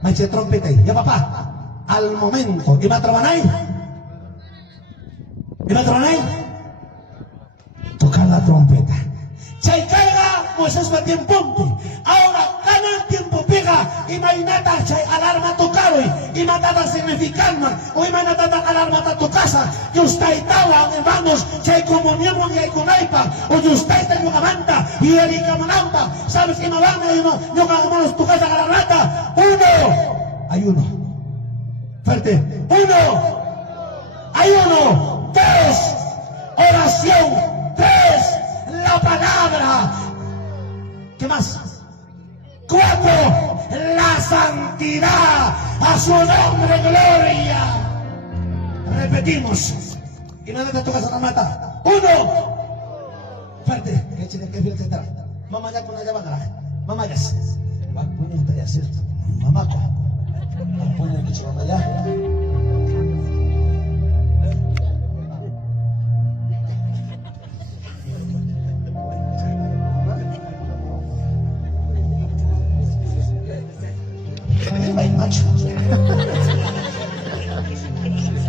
me eché trompeta, ya papá, al momento, y me traban ahí, tocar la trompeta. Se carga, pues es para tiempo. Ahora, cada tiempo pega, y mainata, chay alarma tocar hoy, y matata significarma, hoy mainata alarma a tu casa, y usted estaba, hermanos, chay comunión y hay con aipa, o usted está en una manta, y erika manamba, sabes que no van, no hagamos tu casa a la rata, hay uno, fuerte, hay uno, dos, oración, tres, la palabra. ¿Qué más? 4, la santidad. A su nombre, gloria. Repetimos. Y no te tocas a la mata. 1. Fuerte. Mamá ya con la llave. Mamá ya. Va a poner ya, ¿cierto? Mamá. Va a poner que mamá ya.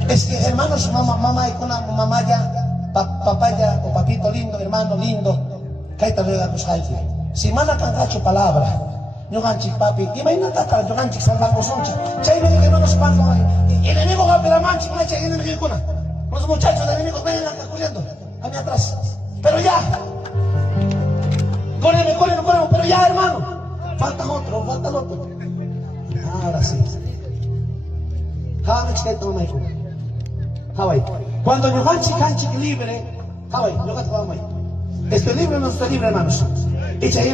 Es que hermanos, mamá y con mamá ya, papá ya, o papito lindo, hermano lindo, kaita rueda buscaiti. Si mana cangacho palabra, yo ganchi papi, imagínate acá, yo ganchi salvaco soncha. Chay me hermanos cuando el enemigo va a ver a manchi, una chay enemigo con los muchachos del enemigo vienen acá corriendo a mí atrás. Pero ya, corremos, pero ya, hermano, falta el otro. Ahora sí. Cuando yo canchi libre, estoy libre o no estoy libre, hermanos. Estoy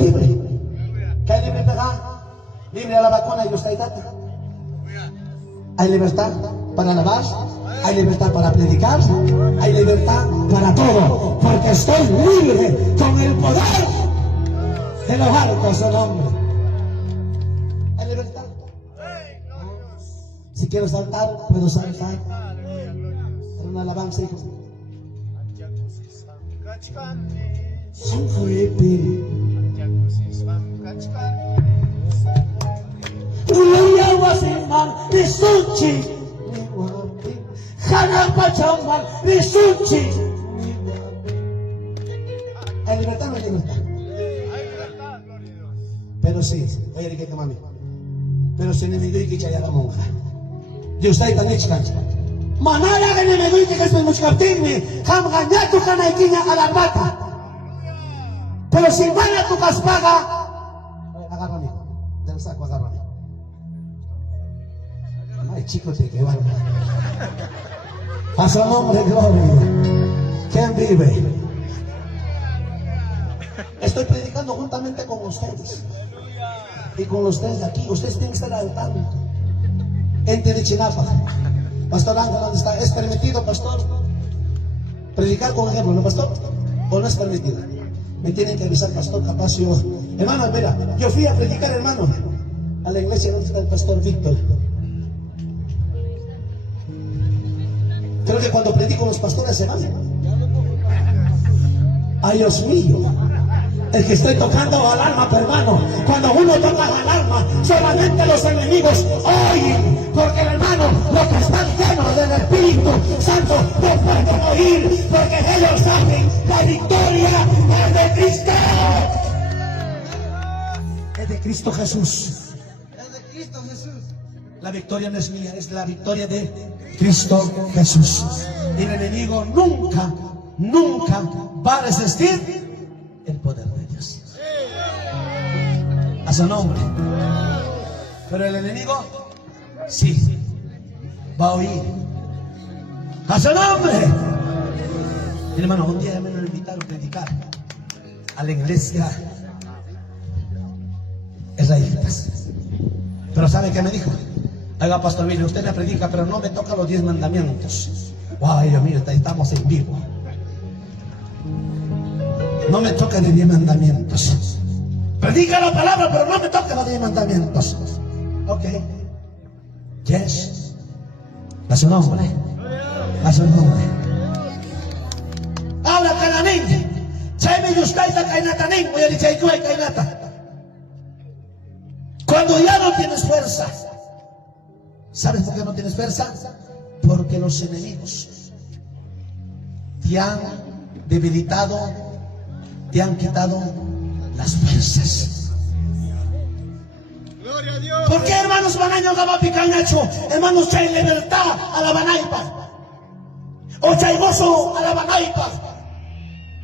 libre. ¿Qué libre pega? Libre a la vacuna y usted hay libertad para alabar, hay libertad para predicar, hay libertad para todo, porque estoy libre con el poder de los altos del hombre. Hay libertad. Si quiero saltar, puedo saltar. En una alabanza, hijo. Sufripi. Uluya wasiman risuchi Hana pachaman risuchi. ¿Hay libertad o no hay libertad? Pero sí, oye, ¿qué mami? Pero si enemigo y que chaya la monja. Yo estoy tan hecha. Manara que enemigo y que es muchkaptimi. Ham gañatu kana ikiña alarbata. Pero si van a tu caspaga, Agárrame, del saco, agárrame. Ay, chico, te que van. A su nombre, gloria. ¿Quién vive? Estoy predicando juntamente con ustedes. Y con ustedes de aquí. Ustedes tienen que estar al tanto. Ente de Chinapa. Pastor Ángel, ¿dónde está? ¿Es permitido, pastor? Predicar con ejemplo, ¿no, pastor? ¿O no es permitido? Me tienen que avisar, pastor Capacio. Hermano, mira, yo fui a predicar, hermano, a la iglesia donde está el pastor Víctor. Creo que cuando predico los pastores se van. Ay, Dios mío. El que estoy tocando al alma, pero hermano, cuando uno toca al alma, solamente los enemigos oyen, porque hermano, los que están llenos del Espíritu Santo no pueden oír, porque ellos saben la victoria es de Cristo. Es de Cristo Jesús. Es de Cristo Jesús. La victoria no es mía, es la victoria de Cristo Jesús. Y el enemigo nunca, nunca va a resistir el poder de Dios. A su nombre. Pero el enemigo sí va a oír. A su nombre. Mi hermano, un día me lo invitaron a predicar a la iglesia israelitas. Pero ¿sabe qué me dijo? Oiga, pastor, mire, usted me predica, pero no me toca los 10 mandamientos. Wow, Dios mío, estamos en vivo. No me tocan los 10 mandamientos. Predica la palabra, pero no me tocan los 10 mandamientos. Ok. Yes. A su nombre. A su nombre. Habla cananín. Chaime yustaita kainatanín. Voy a decir que hay kainata. Cuando ya no tienes fuerza. ¿Sabes por qué no tienes fuerza? Porque los enemigos te han debilitado, te han quitado las fuerzas. ¿Por qué, hermanos, banaño gaba picañacho? Hermanos, chay libertad a la banaipa. O chay gozo a la banaipa.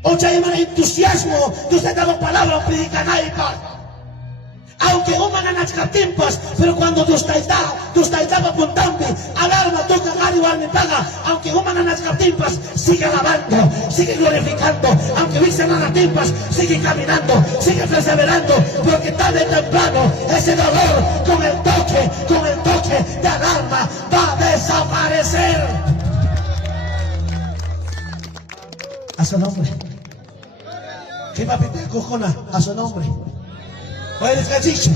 O chay entusiasmo que usted ha dado palabra o predicanaipa. Aunque human timpas, pero cuando tú estás apuntando, alarma, toca igual me paga. Aunque human timpas, sigue alabando, sigue glorificando. Aunque dicen timpas, sigue caminando, sigue perseverando, porque tarde o temprano ese dolor con el toque de alarma va a desaparecer. A su nombre. ¿Qué va a pedir cojona? A su nombre. Oye, descachicho.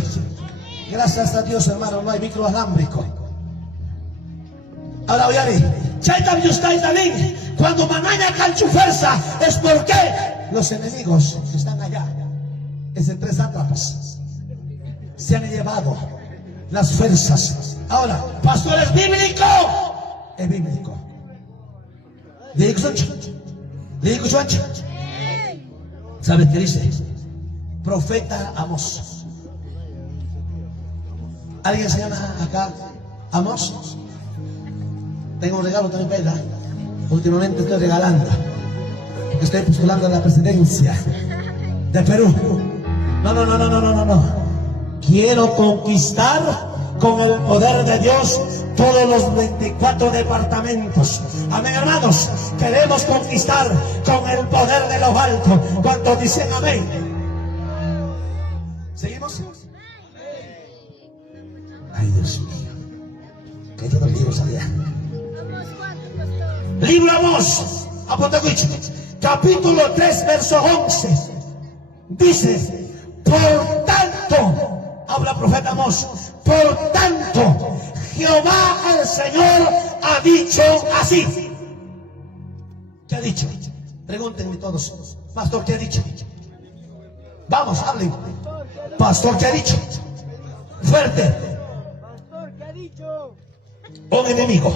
Gracias a Dios, hermano, no hay micro alámbrico. Ahora, oye, chaita yustai también. Cuando manaña canchu fuerza, es porque los enemigos que están allá, ese 3 sátrapas, se han llevado las fuerzas. Ahora, pastor, ¿es bíblico? Es bíblico. ¿Le digo chuancho? ¿Sabes qué dice? Profeta Amós. ¿Alguien se llama acá Amós? Tengo un regalo también para ella. Últimamente estoy regalando. Estoy postulando a la presidencia de Perú. No. Quiero conquistar con el poder de Dios todos los 24 departamentos. Amén, hermanos. Queremos conquistar con el poder de lo alto. ¿Cuántos dicen amén? ¿Seguimos? Ay, Dios mío. ¿Qué todos los libros allá? Libro Amós, capítulo 3, verso 11. Dice, por tanto, habla profeta Amós, por tanto, Jehová el Señor ha dicho así. ¿Qué ha dicho? Pregúntenme todos, pastor, ¿qué ha dicho? Vamos, hablen. Pastor, ¿qué ha dicho? Fuerte. Un enemigo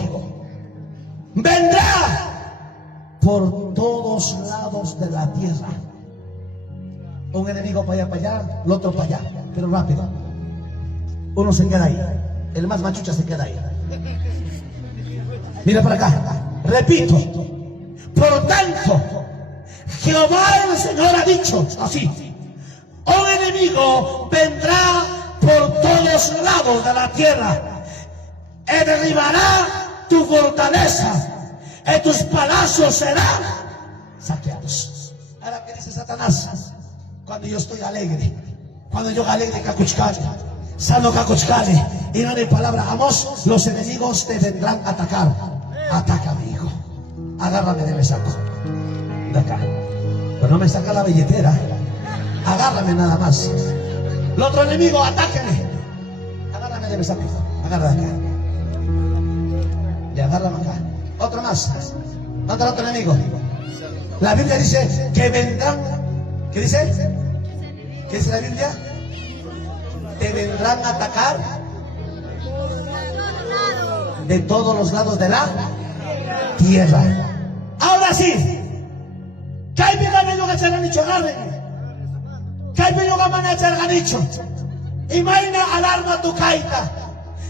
vendrá por todos lados de la tierra. Un enemigo para allá, el otro para allá, pero rápido. Uno se queda ahí, el más machucha se queda ahí. Mira para acá, repito. Por tanto, Jehová el Señor ha dicho así: un enemigo vendrá por todos lados de la tierra y derribará tu fortaleza y tus palacios serán saqueados. Ahora, ¿qué dice Satanás? Cuando yo estoy alegre, cuando yo alegre cacuchcale, sano cacuchcale, y no hay palabra amos, los enemigos te vendrán a atacar. Atácame, hijo, agárrame de saco de acá, pero no me saca la billetera, agárrame nada más. El otro enemigo, atáqueme, agárrame de saco, agarra de acá, y agárrame acá. Otro más. ¿Dónde está el otro enemigo? La Biblia dice que vendrán. ¿Qué dice? ¿Qué dice la Biblia? Te vendrán a atacar de todos los lados de la tierra. Ahora sí, ¿qué hay pegado que se han dicho? Agárrenme. ¿Qué hay pegado que se han dicho? Imagina alarma tu caita.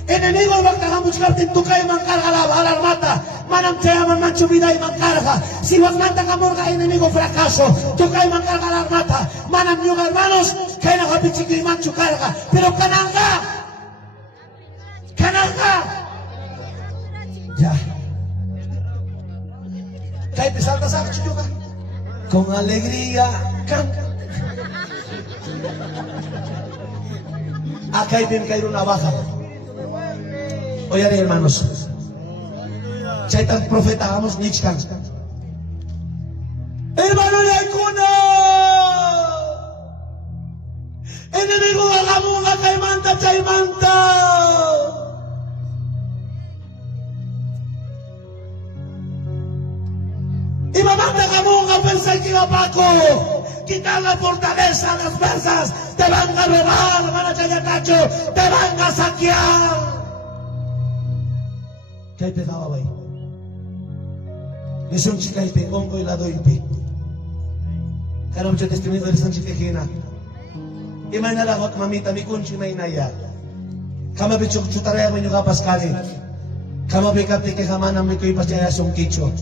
Enemigo el bakta buscarte en tu calle mancarga la alarmata. Manam te llaman mancho vida y mancarga. Si vas manta camorga enemigo fracaso. Tu calle mancarga la alarmata. Manam yuga hermanos. Que no hapi chiqui y mancho carga. Pero cananga. Ya. ¿Qué hay pesar de saco yuga? Con alegría canta. Acá hay bien caer una baja. Oye, hermanos, Chaitan profeta, vamos, Nichkan. Hermano Yakuna, enemigo de la munga, Caimanta, Chaimanta. Y mamanda Gamunga, pensa que iba Paco, quitar la fortaleza, las fuerzas, te van a robar, hermano Chayatacho, te van a saquear. ¿Qué hay pegado ahí? Es un chica y hongo y la doy pi. Kano mucho testimonio de San Chifejina. Y mañana la hot mamita mi kunchi na inaya. Kama bichuk chutarea mo yung kapaskali. Kama bikati que jamana mi kuy pasaya son kicho.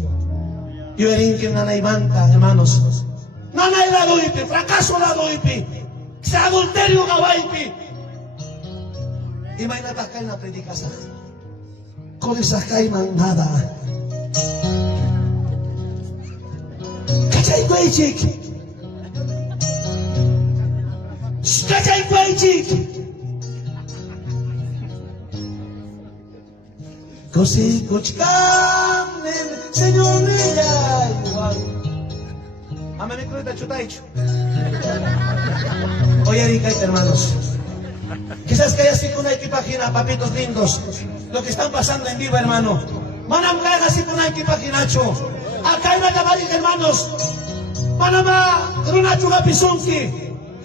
Yo erin que nanay manta, hermanos. Nanay la doy pi, fracaso la doy pi. Sa adulterio gaway pi. Y mañana takay na predikasan. Con esa caima nada. Kachay Kwaychik. Kachay Kwaychik. Kosi kuchkanen, Señor Milla igual. Ama mi cruita chutaicho. Oye, Erika, hermanos. Quizás que haya sido una equipagina, papitos lindos, lo que están pasando en vivo, hermano. Manam caiga así con una equipaginacho. Acá hay una camarita, hermanos. Manama, runachuga pisunki.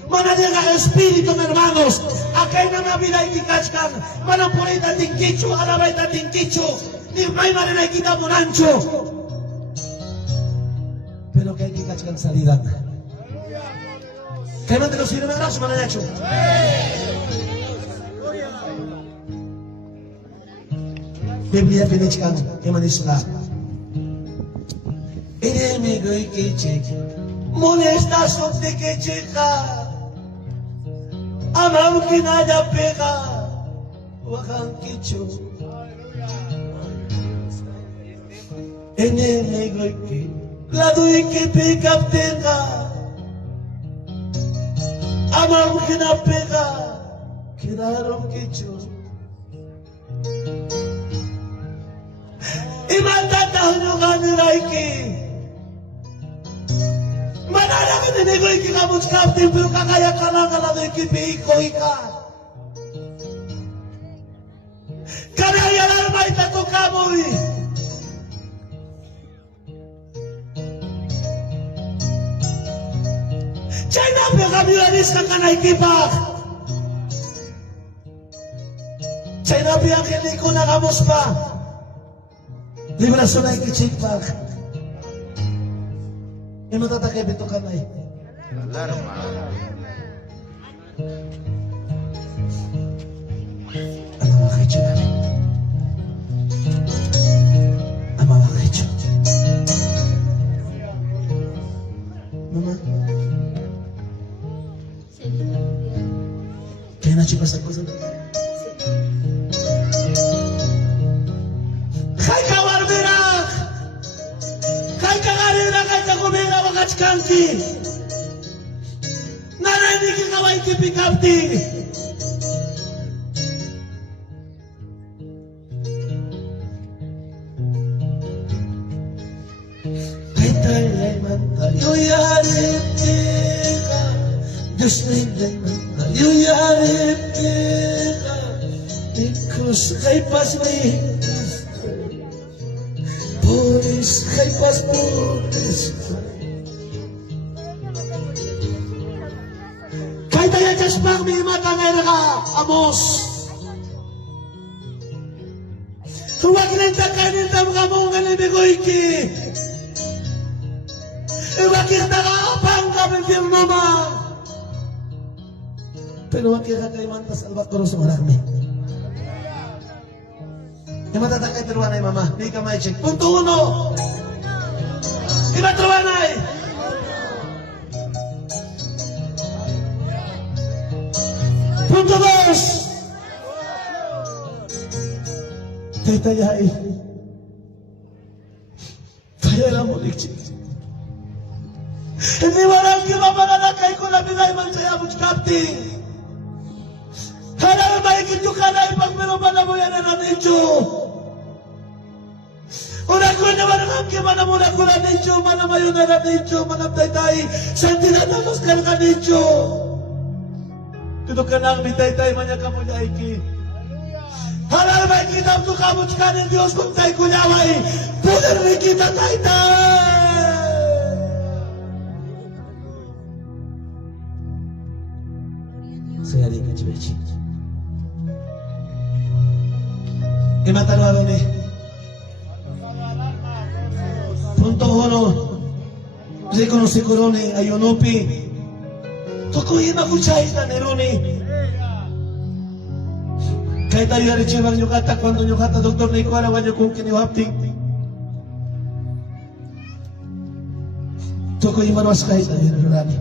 Mana llega el espíritu, hermanos. Acá hay una vida y kachkan. Manam purita tinkicho, alabaita tinkicho. Ni maima de la equita monancho. Pero que hay que kachkan salida. Que mande los firmeros, manacho. Biblia pinichkan emanisla. Enemigo y que cheque. Molesta sobre que checa. Amam que nada pega. Wajan kicho. Enemigo y que. Lado y que pega tenga. Amam que nada pega. Quedaron kicho. Y matata unugan raiki. Manara ka enemigo y que vamos captain pero kakaya kalangala de que pico y ka. Kanaya alarma ita tocamos. China kami alis ka kanay kipak. China kini ko nakamos pa. Librasyon ay kichikpak. Ino tatakay bito kanay. Ano mga kaicho namin? Ang mga kaicho. Mama? Kaya na chipas ako sa Kay kawarmira! Kay kagarira, kay kakumira, wakats kanti! Narinig ka kaway tipikapti! Kay tayo man tayo yarip ka, Diyos na hindi man tayo yarip ka, Ikus kay pasmay, Pulis kay paspulis, Kay tayo jaspak may matangay na ka, amos. Huwag nanda ka nanda mga mong nalibigoy ki. Huwag kita ka apang kapipil naman. Pero huwag kita kayo mantas albat ko sa marami. Yung matatangay peruanay mama, di ka may check. Punto 1. Iba peruanay. Punto 2. Taytayay. Kaya lang mo likchik. Hindi walang kimamanganak kay ko na binay man saya mo kapti. Hala may kito ka na ipagmiruman na mo yan na ninyo. Una ko naman ang kimana mo na ko na ninyo, manamayo na na ninyo, manaptay-tay, santinananos ka na ninyo. Kito ka na ang bitay-tay, manya ka mo na iki. Halal may kita to kamot ka ng Diyos kung tayo kunyaway. Puder may kita tay-tay. Saya di kecil-kecil. Imatanwaro ni. Punto 1. Kasi kung siguro ni Ayunupi. Tukuyin ako siya ni Runi. Kaya tayo na rin nyo kata, kwando nyo kata, doktor na ikuarawan nyo kung kiniwapting. Tukoy manos kahit tayo na rurani.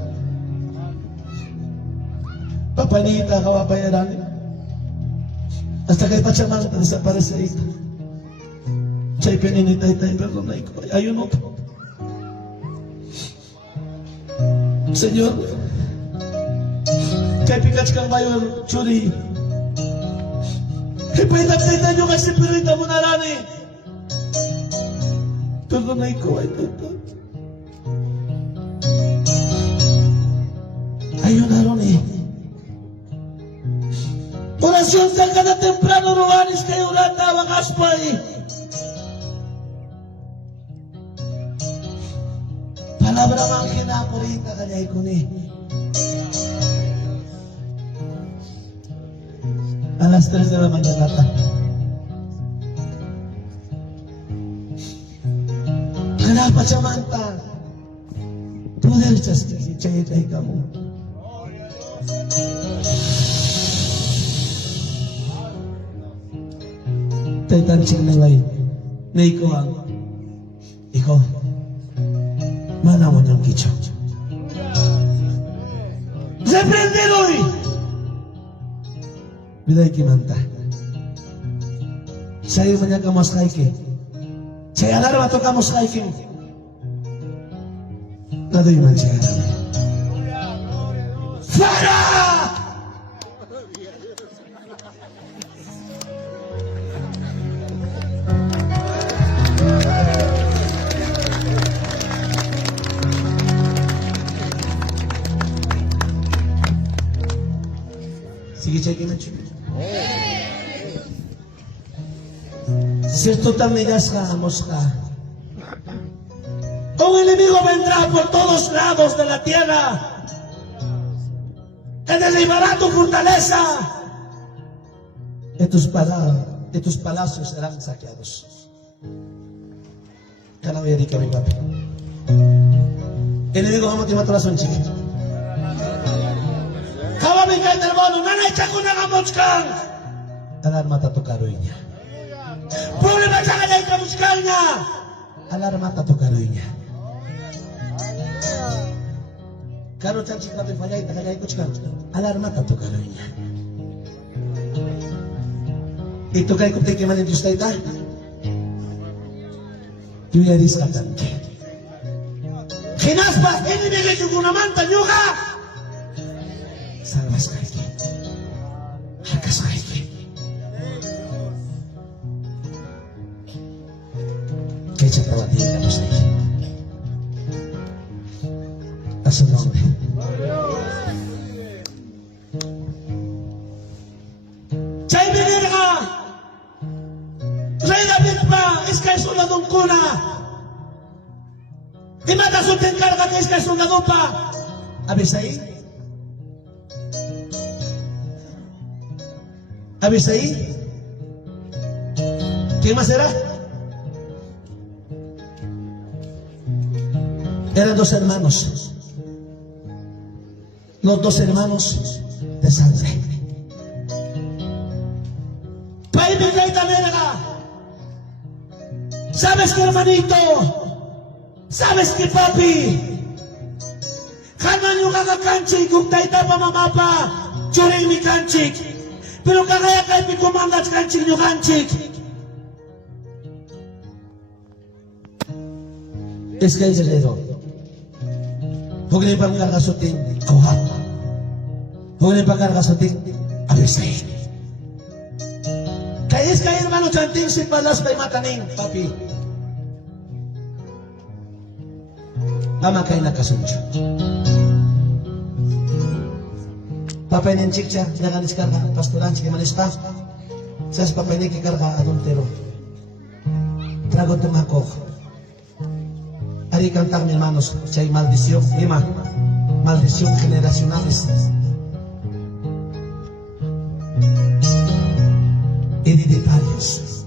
Papanita kawapayaran. Hasta kayo pa siya mga sa para sa ito. Siya'y pininitay tayo, pero na ikuay. Ayun mo po. Senyor, kay pikats kang mayor, churi. Ipahitap-taitan nyo kasi pirita mo na rani. Pero na ikaw ay tata. Ayun na ron eh. Orasyon sa kada temprano ruwanis kayo rata wakas pa eh. Palabra mga kinapurita kanyay ko ni. Alas 3 na naman yung lata. Kanapat siya manta. Puder siya si Chay kay kamu. Taitan siya nilay. Na ikaw, mana mo niyang kitso. Reprenderoy! Bilay kimanta. Sa'yo man niya kamos kaike. Sa'yo alarma to kamos kaike. Nadoy man siya alarma. Fara! Sige, check in siya. Cierto tamigas ka, amos ka. Un enemigo vendrá por todos lados de la tierra Él derribará tu fortaleza. Y tus palacios serán saqueados. Cada vez que mi papi. El enemigo vamos a matar a su chica. Cada vez que el hermano, nana echa con la gamochkan. Alarma ta karunya. Problema sa kanay kamuskanya. Alarma ta karunya. Karo chan chika te fallay ta kanay kuchkan. Alarma ta karunya. Ito kay kupte ke manin tusay ta. Tuyaris katan. Kinaspas ini bigay ko naman tanyo ka. Salvas kay. Hakas kay. Kaya tawatin ka mo sa iyo. Asa nombre. Chay binir ka. Rey David pa. Iskay suladong kuna. Di mata suntin karga ka iskay suladong pa. Abisay. Abisay. ¿Qué más era? Eran dos hermanos, los dos hermanos de sangre. Pai Miguelita Verga, ¿sabes qué, hermanito? ¿Sabes qué, papi? Kanan yung kakakanchik, kung taita pa mamapa, churing mi kanchik. Pero kagaya kay pikumandat kanchik nyo kanchik. Es que hay guerrero. Huwag na ipangkargasutin, kawat. Huwag na ipangkargasutin, abisay. Kaya hermano chanting si palas kay mataning, papi. Ama kay nakasuncho. Papay ng chikcha, naganis karga, pastoran, sige malista. Sas papay na kikarga, adultero. Trago tumako. Ari cantar, mi hermanos, si hay maldición, Lima, maldición generacionales. Y de detalles.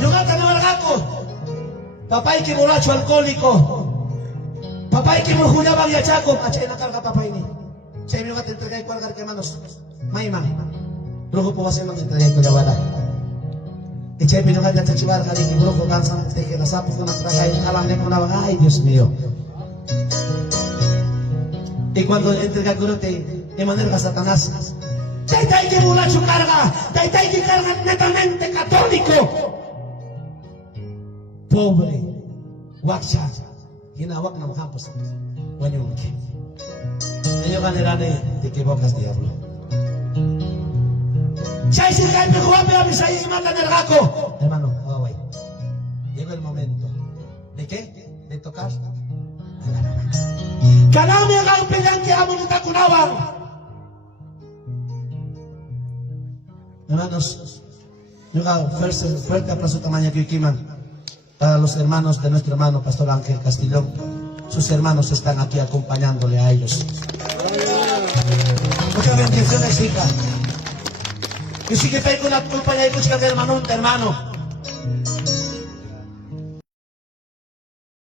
Yo gata no gato. Papay que borracho alcohólico. Papay que murjulaba viachaco. Achay na carga papay ni. Chay mi gata entregay ko algar que hermanos. Maima. Luego po kasi mag-entregay ko dawala. Echay pinungan ka sa chibar kali kibro ko dansa ng teke nasapos ko natragay alam na ko na ay Dios mío. Y cuando entrega gurote de manera Satanás, tay que borracho carga, tay que carga netamente católico. Pobre, waksha, ginawak na makampos. Wanyong ke. Ellos ganerán de que bocas diablo. Chay si kay me jugape a misay y matan el gaco. Hermano, away. Llegó el momento. ¿De qué? De tocar. Kanami ang pilang que amo nita kunawan. Hermanos, yo hago fuerte aplauso tamaño que quiman para los hermanos de nuestro hermano Pastor Ángel Castillón. Sus hermanos están aquí acompañándole a ellos. Muchas bendiciones, hija. Y sigue con la culpa y hay muchas hermano.